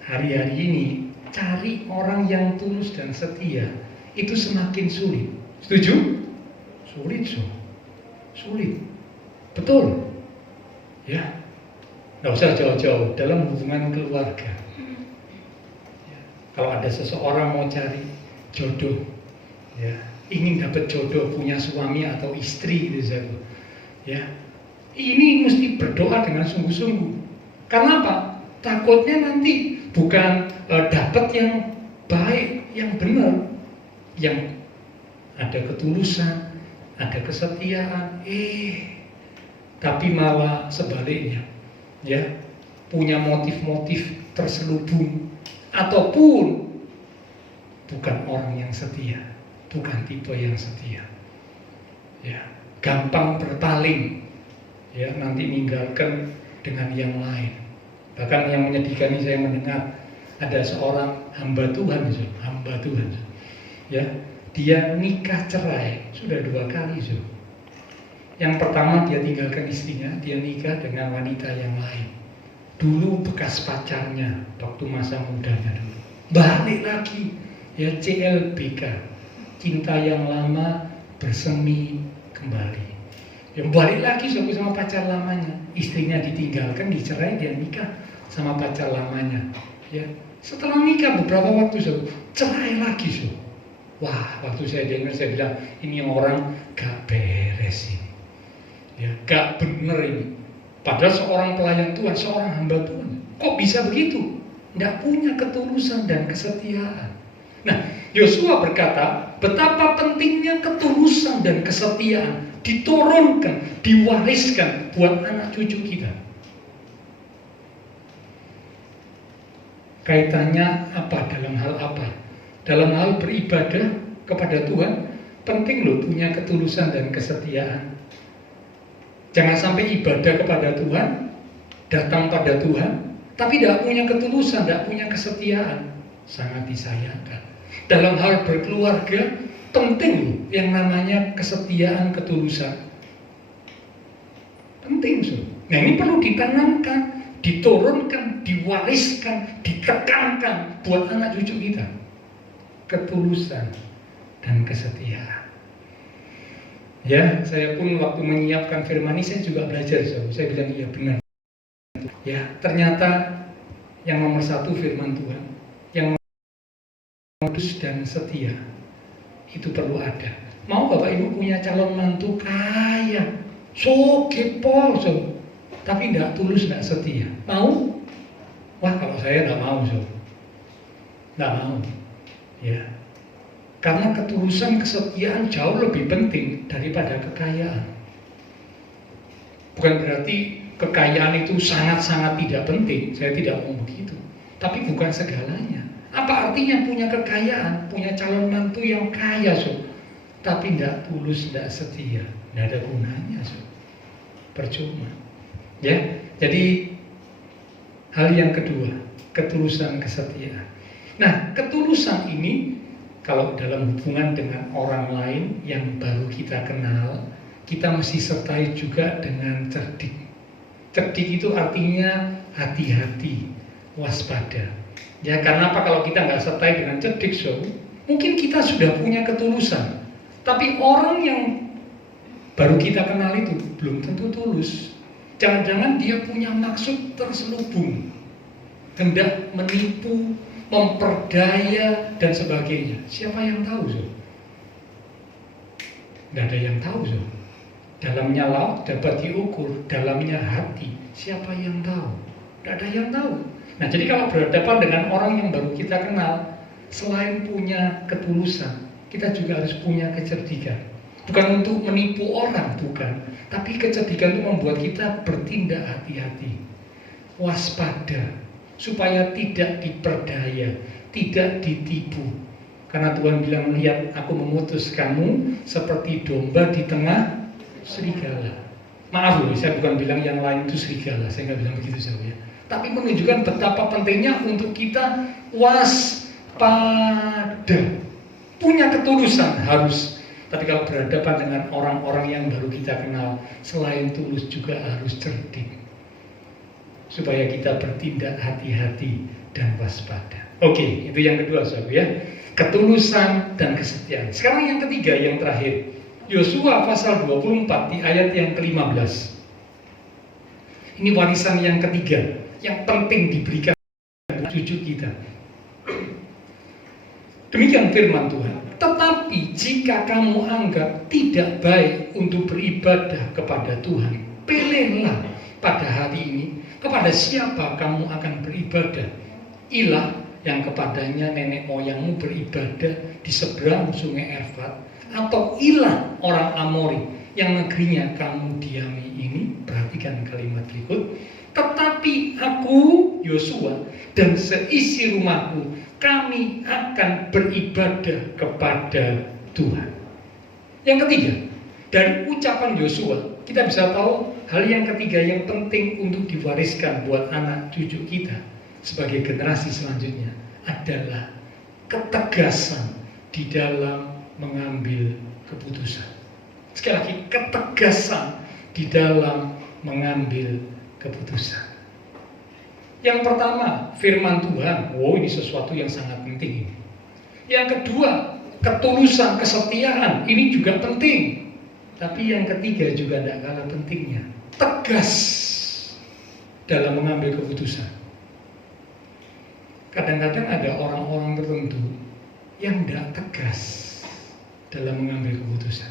Hari-hari ini cari orang yang tulus dan setia itu semakin sulit. Setuju? Sulit, sulit. Betul. Ya. Nggak usah jauh-jauh dalam hubungan keluarga. Ya. Kalau ada seseorang mau cari jodoh, ya, ingin dapat jodoh, punya suami atau istri gitu, ya, ini mesti berdoa dengan sungguh-sungguh. Karena apa? Takutnya nanti bukan dapat yang baik, yang benar, yang ada ketulusan, ada kesetiaan, tapi malah sebaliknya, ya, punya motif-motif terselubung, ataupun bukan orang yang setia, bukan tipe yang setia. Ya, gampang berpaling, ya, nanti meninggalkan dengan yang lain. Bahkan yang menyedihkan ini saya mendengar ada seorang hamba Tuhan, ya, dia nikah cerai sudah 2 kali. Yang pertama dia tinggalkan istrinya, dia nikah dengan wanita yang lain. Dulu bekas pacarnya waktu masa mudanya dulu. Balik lagi, ya, CLBK, cinta yang lama bersemi kembali. Yang balik lagi sama pacar lamanya, istrinya ditinggalkan, dicerai, dia nikah sama pacar lamanya. Ya, setelah nikah beberapa waktu cerai lagi. Wah, waktu saya dengar saya bilang ini orang gak beres ini, ya, gak bener ini. Padahal seorang pelayan Tuhan, seorang hamba Tuhan, kok bisa begitu? Nggak punya ketulusan dan kesetiaan. Nah, Yosua berkata, betapa pentingnya ketulusan dan kesetiaan diturunkan, diwariskan buat anak cucu kita. Kaitannya apa? Dalam hal apa? Dalam hal beribadah kepada Tuhan, penting loh punya ketulusan dan kesetiaan. Jangan sampai ibadah kepada Tuhan, datang pada Tuhan, tapi tidak punya ketulusan, tidak punya kesetiaan. Sangat disayangkan. Dalam hal berkeluarga, penting yang namanya kesetiaan, ketulusan. Penting. Nah, ini perlu ditanamkan, diturunkan, diwariskan, ditekankan buat anak cucu kita. Ketulusan dan kesetiaan. Ya, saya pun waktu menyiapkan firman ini saya juga belajar. Saya bilang iya benar. Ya, ternyata yang nomor 1 firman Tuhan, yang kudus dan setia itu perlu ada. Mau Bapak Ibu punya calon mantu kaya, gepol, tapi tidak tulus, tidak setia. Mau? Wah, kalau saya tidak mau, tidak mau. Ya, karena ketulusan, kesetiaan jauh lebih penting daripada kekayaan. Bukan berarti kekayaan itu sangat-sangat tidak penting. Saya tidak mau begitu. Tapi bukan segalanya. Apa artinya punya kekayaan, punya calon mantu yang kaya, tapi tidak tulus, tidak setia, tidak ada gunanya, percuma. Ya, jadi hal yang kedua, ketulusan, kesetiaan. Nah, ketulusan ini kalau dalam hubungan dengan orang lain yang baru kita kenal, kita mesti sertai juga dengan cerdik. Cerdik itu artinya hati-hati, waspada. Ya, karena apa? Kalau kita nggak sertai dengan cerdik, mungkin kita sudah punya ketulusan, tapi orang yang baru kita kenal itu belum tentu tulus. Jangan-jangan dia punya maksud terselubung, hendak menipu, memperdaya dan sebagainya. Siapa yang tahu, Nggak ada yang tahu, Dalamnya laut dapat diukur, dalamnya hati. Siapa yang tahu? Nggak ada yang tahu. Nah, jadi kalau berhadapan dengan orang yang baru kita kenal, selain punya ketulusan, kita juga harus punya kecerdikan. Bukan untuk menipu orang, bukan. Tapi kecerdikan itu membuat kita bertindak hati-hati, waspada, supaya tidak diperdaya, tidak ditipu. Karena Tuhan bilang, lihat aku memutus kamu seperti domba di tengah serigala. Maaf loh, saya bukan bilang yang lain itu serigala, saya nggak bilang begitu ya. Tapi menunjukkan betapa pentingnya untuk kita waspada, punya ketulusan harus. Tapi kalau berhadapan dengan orang-orang yang baru kita kenal, selain tulus juga harus cerdik, supaya kita bertindak hati-hati dan waspada. Oke, itu yang kedua, ya, ketulusan dan kesetiaan. Sekarang yang ketiga, yang terakhir, Yosua pasal 24 di ayat yang ke-15. Ini warisan yang ketiga yang penting diberikan kepada cucu kita. Demikian firman Tuhan. Tetapi jika kamu anggap tidak baik untuk beribadah kepada Tuhan, pilihlah pada hari ini kepada siapa kamu akan beribadah. Ilah yang kepadanya nenek moyangmu beribadah di seberang sungai Efrat, atau ilah orang Amori yang negerinya kamu diami ini. Perhatikan kalimat berikut. Tetapi aku, Yosua, dan seisi rumahku, kami akan beribadah kepada Tuhan. Yang ketiga, dari ucapan Yosua, kita bisa tahu hal yang ketiga yang penting untuk diwariskan buat anak cucu kita sebagai generasi selanjutnya adalah ketegasan di dalam mengambil keputusan. Sekali lagi, ketegasan di dalam mengambil keputusan. Yang pertama, firman Tuhan. Ini sesuatu yang sangat penting. Yang kedua, ketulusan, kesetiaan. Ini juga penting. Tapi yang ketiga juga tidak kalah pentingnya, tegas dalam mengambil keputusan. Kadang-kadang ada orang-orang tertentu yang tidak tegas dalam mengambil keputusan,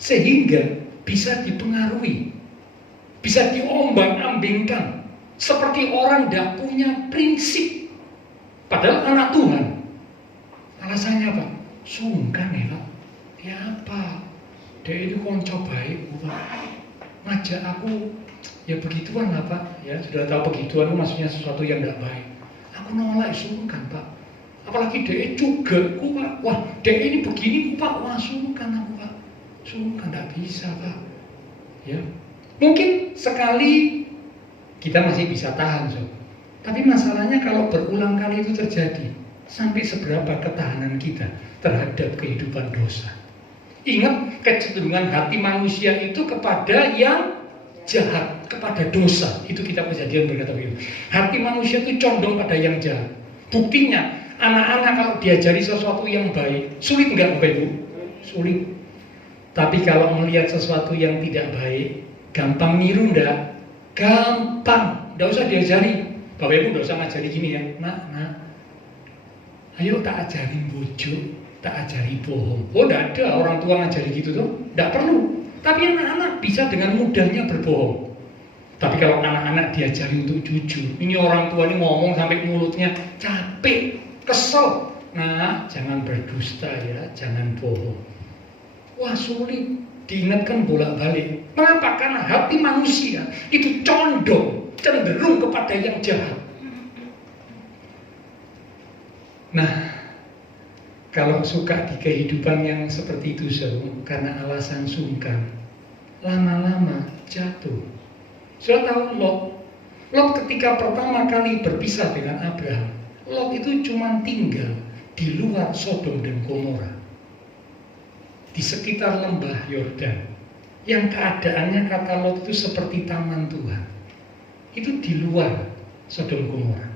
sehingga bisa dipengaruhi, bisa diombang-ambingkan, seperti orang tidak punya prinsip. Padahal anak Tuhan. Alasannya apa? Sungkan ya Pak. Ya apa? Dia itu konco baik Pak. Ngajak aku, ya begituan lah Pak. Ya sudah tahu begituan itu maksudnya sesuatu yang tidak baik. Aku nolak, sungkan Pak. Apalagi dia juga aku Pak. Wah dia ini begini Pak. Wah sungkan aku Pak. Sungkan, tidak bisa Pak. Ya, mungkin sekali kita masih bisa tahan Sob. Tapi masalahnya kalau berulang kali itu terjadi, sampai seberapa ketahanan kita terhadap kehidupan dosa. Ingat, kecenderungan hati manusia itu kepada yang jahat, kepada dosa. Itu kitab Kejadian berkata begitu. Hati manusia itu condong pada yang jahat. Buktinya, anak-anak kalau diajari sesuatu yang baik, sulit enggak Bapak Ibu? Sulit. Tapi kalau melihat sesuatu yang tidak baik, gampang niru enggak? Gampang. Enggak usah diajari. Bapak Ibu enggak usah ngajari gini ya. Nak, ayo tak ajarin bojo, tak ajari bohong. Enggak ada orang tua ngajari gitu tuh. Enggak perlu. Tapi anak-anak bisa dengan mudahnya berbohong. Tapi kalau anak-anak diajari untuk jujur, ini orang tua ini ngomong sampai mulutnya capek, kesel. Nah, jangan berdusta ya, jangan bohong. Wah sulit, diingatkan bolak-balik. Mengapa? Karena hati manusia itu condong, cenderung kepada yang jahat. Nah, kalau suka di kehidupan yang seperti itu karena alasan sungkan, lama-lama jatuh. Sudah tahu Lot ketika pertama kali berpisah dengan Abraham, Lot itu cuma tinggal di luar Sodom dan Gomora, di sekitar lembah Yordan, yang keadaannya kata Lot itu seperti taman Tuhan. Itu di luar Sodom Gomora.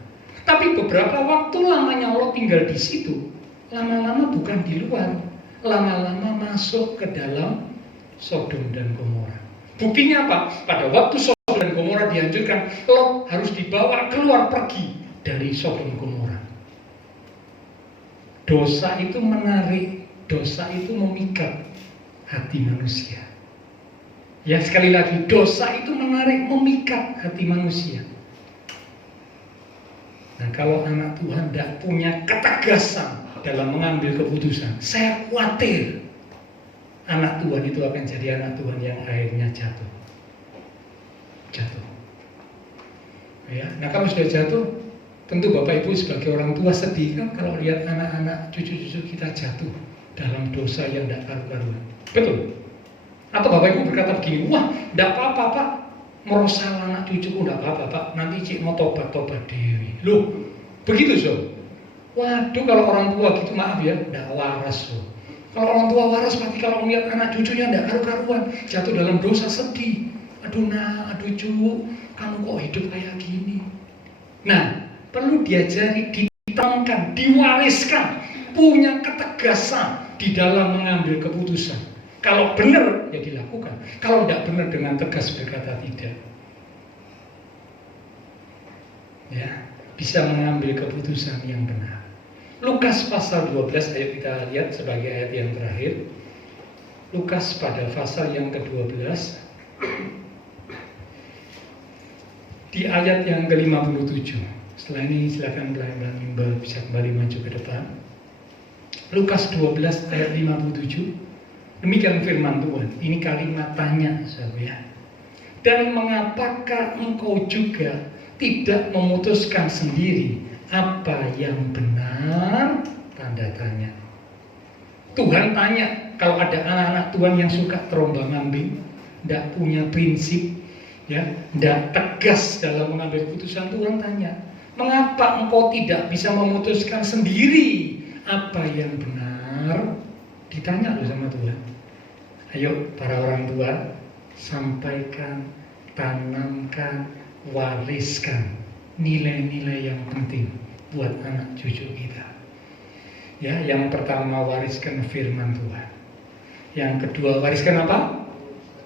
Tapi beberapa waktu lamanya Lot tinggal di situ, lama-lama bukan di luar, lama-lama masuk ke dalam Sodom dan Gomora. Buktinya apa? Pada waktu Sodom dan Gomora dihancurkan, Lot harus dibawa keluar pergi dari Sodom Gomora. Dosa itu menarik, dosa itu memikat hati manusia. Ya sekali lagi, dosa itu menarik, memikat hati manusia. Nah kalau anak Tuhan tidak punya ketegasan dalam mengambil keputusan, saya khawatir anak Tuhan itu akan jadi anak Tuhan yang akhirnya jatuh. Ya, nah kalau sudah jatuh, tentu Bapak Ibu sebagai orang tua sedih kan kalau lihat anak-anak cucu-cucu kita jatuh dalam dosa yang tidak karu-karuan. Betul? Atau Bapak Ibu berkata begini, wah tidak apa-apa Pak, merosal anak cucuku tidak apa-apa Pak, nanti cik mau tobat-tobat dewi. Loh, begitu Sob? Waduh kalau orang tua gitu maaf ya, tidak waras Sob. Kalau orang tua waras pasti kalau melihat anak cucunya tidak karu-karuan, jatuh dalam dosa sedih. Aduh nak, aduh cu, kamu kok hidup kayak gini. Nah, perlu diajari, ditanamkan, diwariskan, punya ketegasan di dalam mengambil keputusan. Kalau benar, ya dilakukan. Kalau tidak benar, dengan tegas berkata tidak. Ya, bisa mengambil keputusan yang benar. Lukas pasal 12, ayo kita lihat sebagai ayat yang terakhir. Lukas pada pasal yang ke-12, di ayat yang ke-57. Setelah ini silakan pelan-pelan Iqbal bisa kembali maju ke depan. Lukas 12 ayat 57. Demikian firman Tuhan. Ini kalimat tanya, saudara. Dan mengapakah engkau juga tidak memutuskan sendiri apa yang benar? Tanda tanya. Tuhan tanya, kalau ada anak-anak Tuhan yang suka terombang-ambing, tidak punya prinsip, ya, tidak tegas dalam mengambil keputusan, Tuhan tanya, mengapa engkau tidak bisa memutuskan sendiri apa yang benar? Ditanya loh sama Tuhan. Ayo para orang tua, sampaikan, tanamkan, wariskan nilai-nilai yang penting buat anak cucu kita. Ya, yang pertama wariskan firman Tuhan. Yang kedua wariskan apa?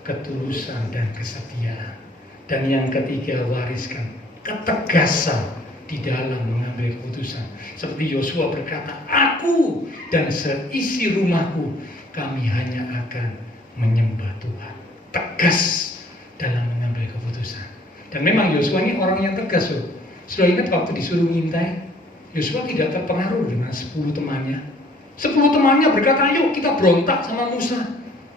Ketulusan dan kesetiaan. Dan yang ketiga wariskan ketegasan di dalam mengambil keputusan. Seperti Yosua berkata, aku dan seisi rumahku kami hanya akan menyembah Tuhan. Tegas dalam mengambil keputusan. Dan memang Yosua ini orang yang tegas loh. Sudah ingat waktu disuruh ngintai, Yosua tidak terpengaruh dengan 10 temannya. 10 temannya berkata, ayo kita berontak sama Musa,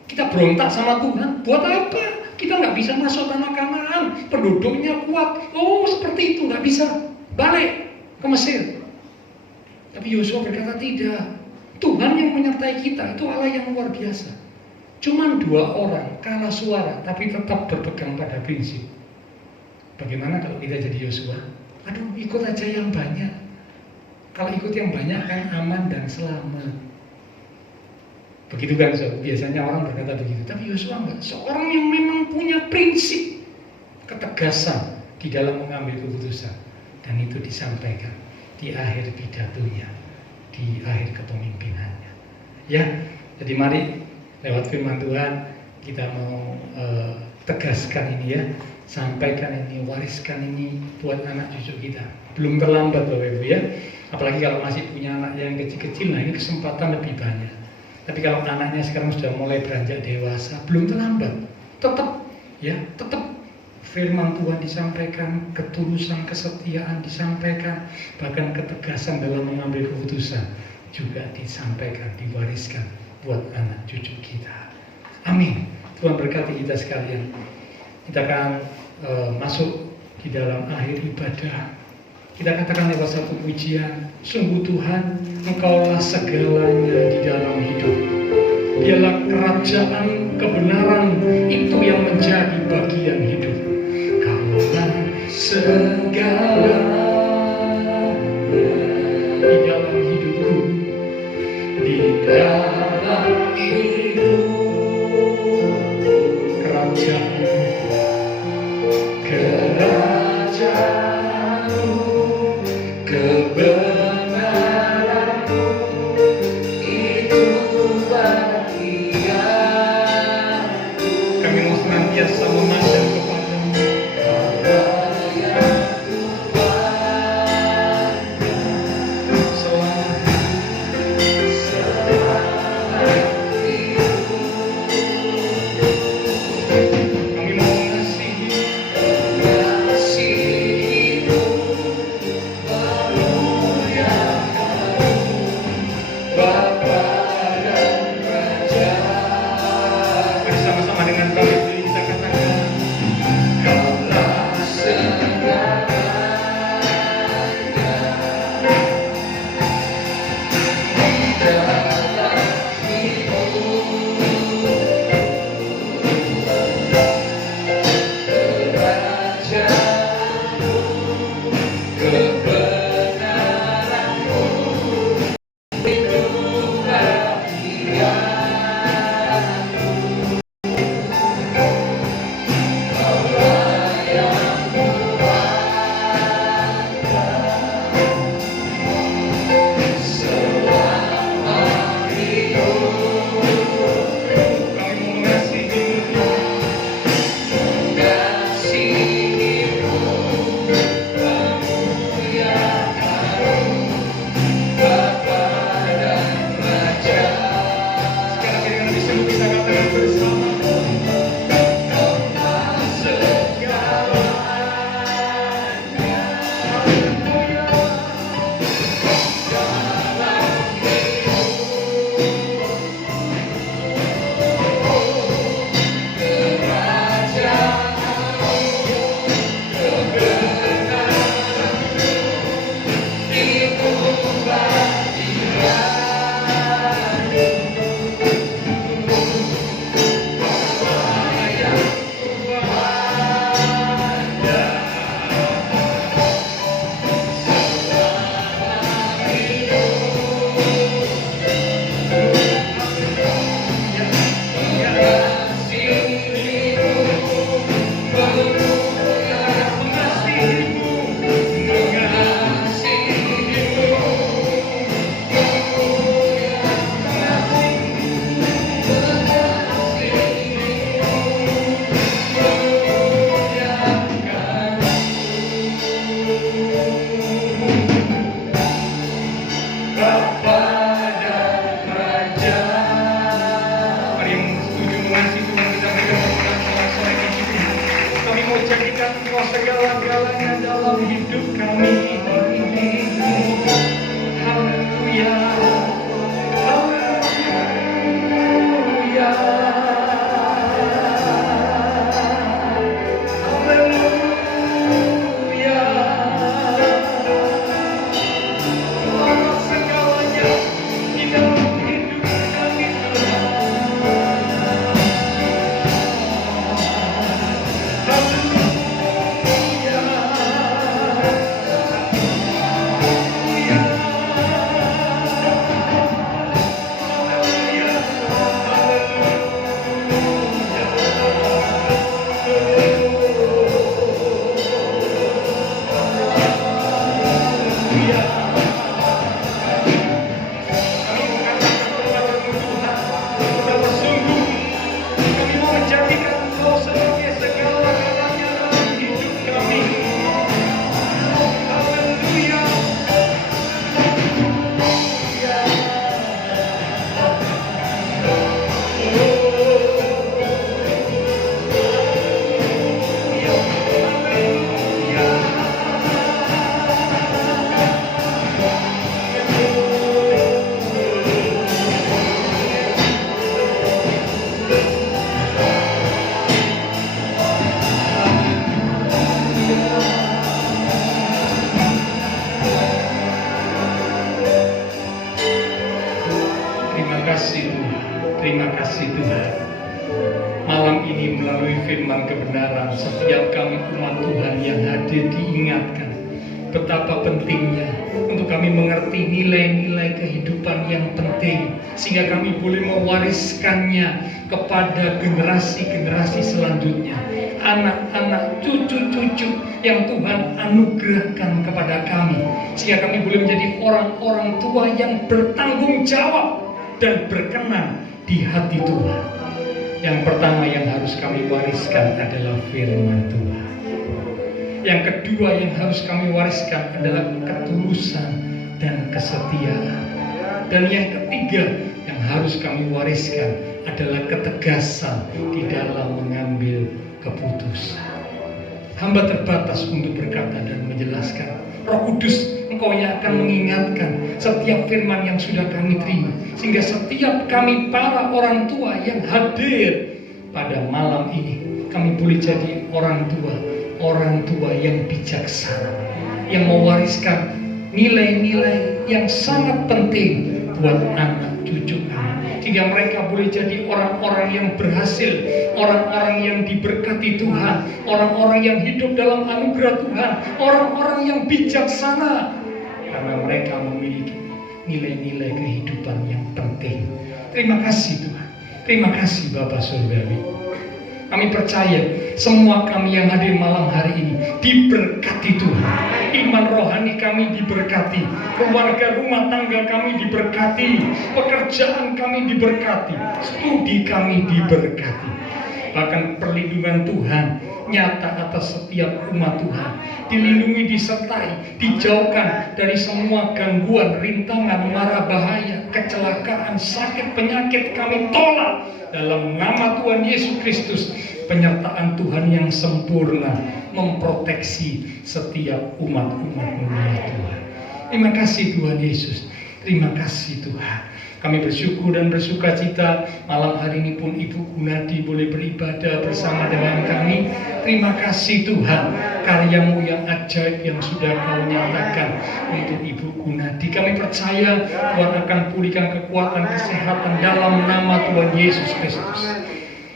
kita berontak sama Tuhan. Buat apa? Kita nggak bisa masuk tanah Kanaan, penduduknya kuat. Oh seperti itu, nggak bisa. Balik ke Mesir. Tapi Yosua berkata tidak. Tuhan yang menyertai kita, itu Allah yang luar biasa. Cuman 2 orang kalah suara, tapi tetap berpegang pada prinsip. Bagaimana kalau kita jadi Yosua? Aduh, ikut aja yang banyak. Kalau ikut yang banyak kan aman dan selamat. Begitu kan, biasanya orang berkata begitu. Tapi Yosua enggak. Seorang yang memang punya prinsip, ketegasan di dalam mengambil keputusan. Dan itu disampaikan di akhir pidatonya, di akhir kepemimpinannya. Ya, jadi mari lewat firman Tuhan kita mau tegaskan ini ya. Sampaikan ini, wariskan ini buat anak cucu kita. Belum terlambat Bapak Ibu ya. Apalagi kalau masih punya anak yang kecil-kecil, nah ini kesempatan lebih banyak. Tapi kalau anaknya sekarang sudah mulai beranjak dewasa, belum terlambat. Tetap firman Tuhan disampaikan, ketulusan, kesetiaan disampaikan, bahkan ketegasan dalam mengambil keputusan juga disampaikan, diwariskan buat anak cucu kita. Amin. Tuhan berkati kita sekalian. Kita akan masuk di dalam akhir ibadah. Kita katakan lewat satu pujian, sungguh Tuhan, Engkaulah segalanya di dalam hidup. Biarlah kerajaan kebenaran itu yang menjadi bagian hidup. Kaulah segalanya di dalam hidupku, di dalam hidup. Kerajaanmu, kebenaranmu, itu bagianku. Kami mau senantiasa memandang kepadamu. Allah yang Tuhan kasih Tuhan. Terima kasih Tuhan. Malam ini melalui firman kebenaran, setiap kami umat Tuhan yang hadir diingatkan betapa pentingnya untuk kami mengerti nilai-nilai kehidupan yang penting, sehingga kami boleh mewariskannya kepada generasi-generasi selanjutnya, anak-anak, cucu-cucu yang Tuhan anugerahkan kepada kami, sehingga kami boleh menjadi orang-orang tua yang bertanggung jawab dan berkenan di hati Tuhan. Yang pertama yang harus kami wariskan adalah firman Tuhan. Yang kedua yang harus kami wariskan adalah ketulusan dan kesetiaan. Dan yang ketiga yang harus kami wariskan adalah ketegasan di dalam mengambil keputusan. Hamba terbatas untuk berkata dan menjelaskan. Roh Kudus, Engkau yang akan mengingatkan setiap firman yang sudah kami terima, sehingga setiap kami para orang tua yang hadir pada malam ini, kami boleh jadi orang tua yang bijaksana, yang mewariskan nilai-nilai yang sangat penting buat anak cucu kami, sehingga mereka boleh jadi orang-orang yang berhasil, orang-orang yang diberkati Tuhan, orang-orang yang hidup dalam anugerah Tuhan, orang-orang yang bijaksana, karena mereka memiliki nilai-nilai kehidupan yang penting. Terima kasih Tuhan, terima kasih Bapa Surgawi. Kami percaya semua kami yang hadir malam hari ini diberkati Tuhan. Iman rohani kami diberkati, keluarga rumah tangga kami diberkati, pekerjaan kami diberkati, studi kami diberkati. Bahkan perlindungan Tuhan nyata atas setiap umat Tuhan, dilindungi, disertai, dijauhkan dari semua gangguan, rintangan, mara bahaya, kecelakaan, sakit, penyakit kami tolak dalam nama Tuhan Yesus Kristus. Penyertaan Tuhan yang sempurna memproteksi setiap umat-umat-Nya Tuhan. Terima kasih Tuhan Yesus, terima kasih Tuhan. Kami bersyukur dan bersuka cita malam hari ini pun Ibu Gunadi boleh beribadah bersama dengan kami. Terima kasih Tuhan, karya-Mu yang ajaib yang sudah Kau nyatakan untuk Ibu Gunadi. Kami percaya Tuhan akan pulihkan kekuatan, kesehatan dalam nama Tuhan Yesus Kristus.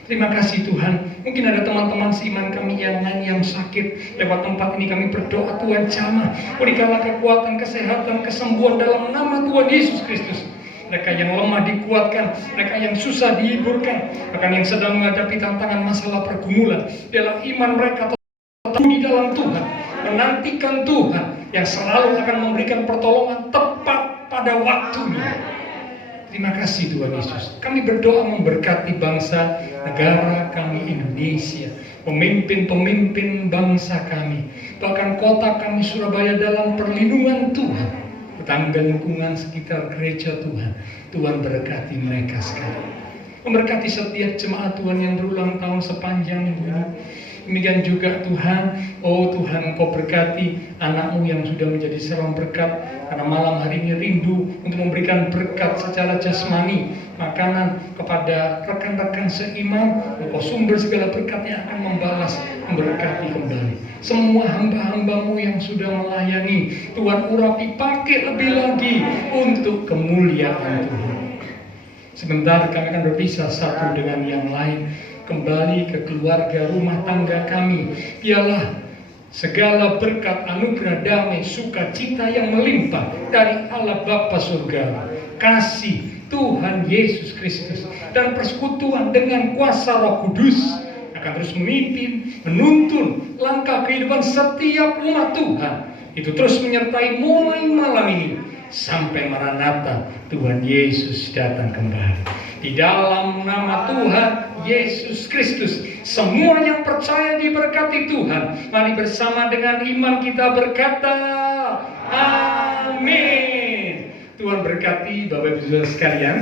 Terima kasih Tuhan. Mungkin ada teman-teman seiman kami yang lain yang sakit. Lewat tempat ini kami berdoa, Tuhan jamah, berikanlah kekuatan, kesehatan, kesembuhan dalam nama Tuhan Yesus Kristus. Mereka yang lemah dikuatkan, mereka yang susah dihiburkan, bahkan yang sedang menghadapi tantangan masalah pergumulan, dalam iman mereka tetap di dalam Tuhan, menantikan Tuhan yang selalu akan memberikan pertolongan tepat pada waktunya. Terima kasih Tuhan Yesus. Kami berdoa memberkati bangsa negara kami Indonesia, pemimpin-pemimpin bangsa kami, bahkan kota kami Surabaya dalam perlindungan Tuhan. Tetangga lingkungan sekitar gereja Tuhan, Tuhan berkati mereka sekali. Memberkati setiap jemaat Tuhan yang berulang tahun sepanjang minggu ini. Demikian juga Tuhan, oh Tuhan, Engkau berkati anak-Mu yang sudah menjadi seorang berkat, karena malam hari ini rindu untuk memberikan berkat secara jasmani, makanan kepada rekan-rekan seiman. Engkau sumber segala berkat yang akan membalas, memberkati kembali semua hamba-hamba-Mu yang sudah melayani. Tuhan urapi, pakai lebih lagi untuk kemuliaan Tuhan. Sebentar kami akan berpisah satu dengan yang lain, kembali ke keluarga rumah tangga kami. Biarlah segala berkat, anugerah, damai, sukacita yang melimpah dari Allah Bapa Surga, kasih Tuhan Yesus Kristus, dan persekutuan dengan kuasa Roh Kudus akan terus memimpin, menuntun langkah kehidupan setiap umat Tuhan. Itu terus menyertai mulai malam ini sampai Maranatha, Tuhan Yesus datang kembali. Di dalam nama Tuhan Yesus Kristus, semua yang percaya diberkati Tuhan. Mari bersama dengan iman kita berkata, amin. Tuhan berkati Bapak Ibu Saudara sekalian.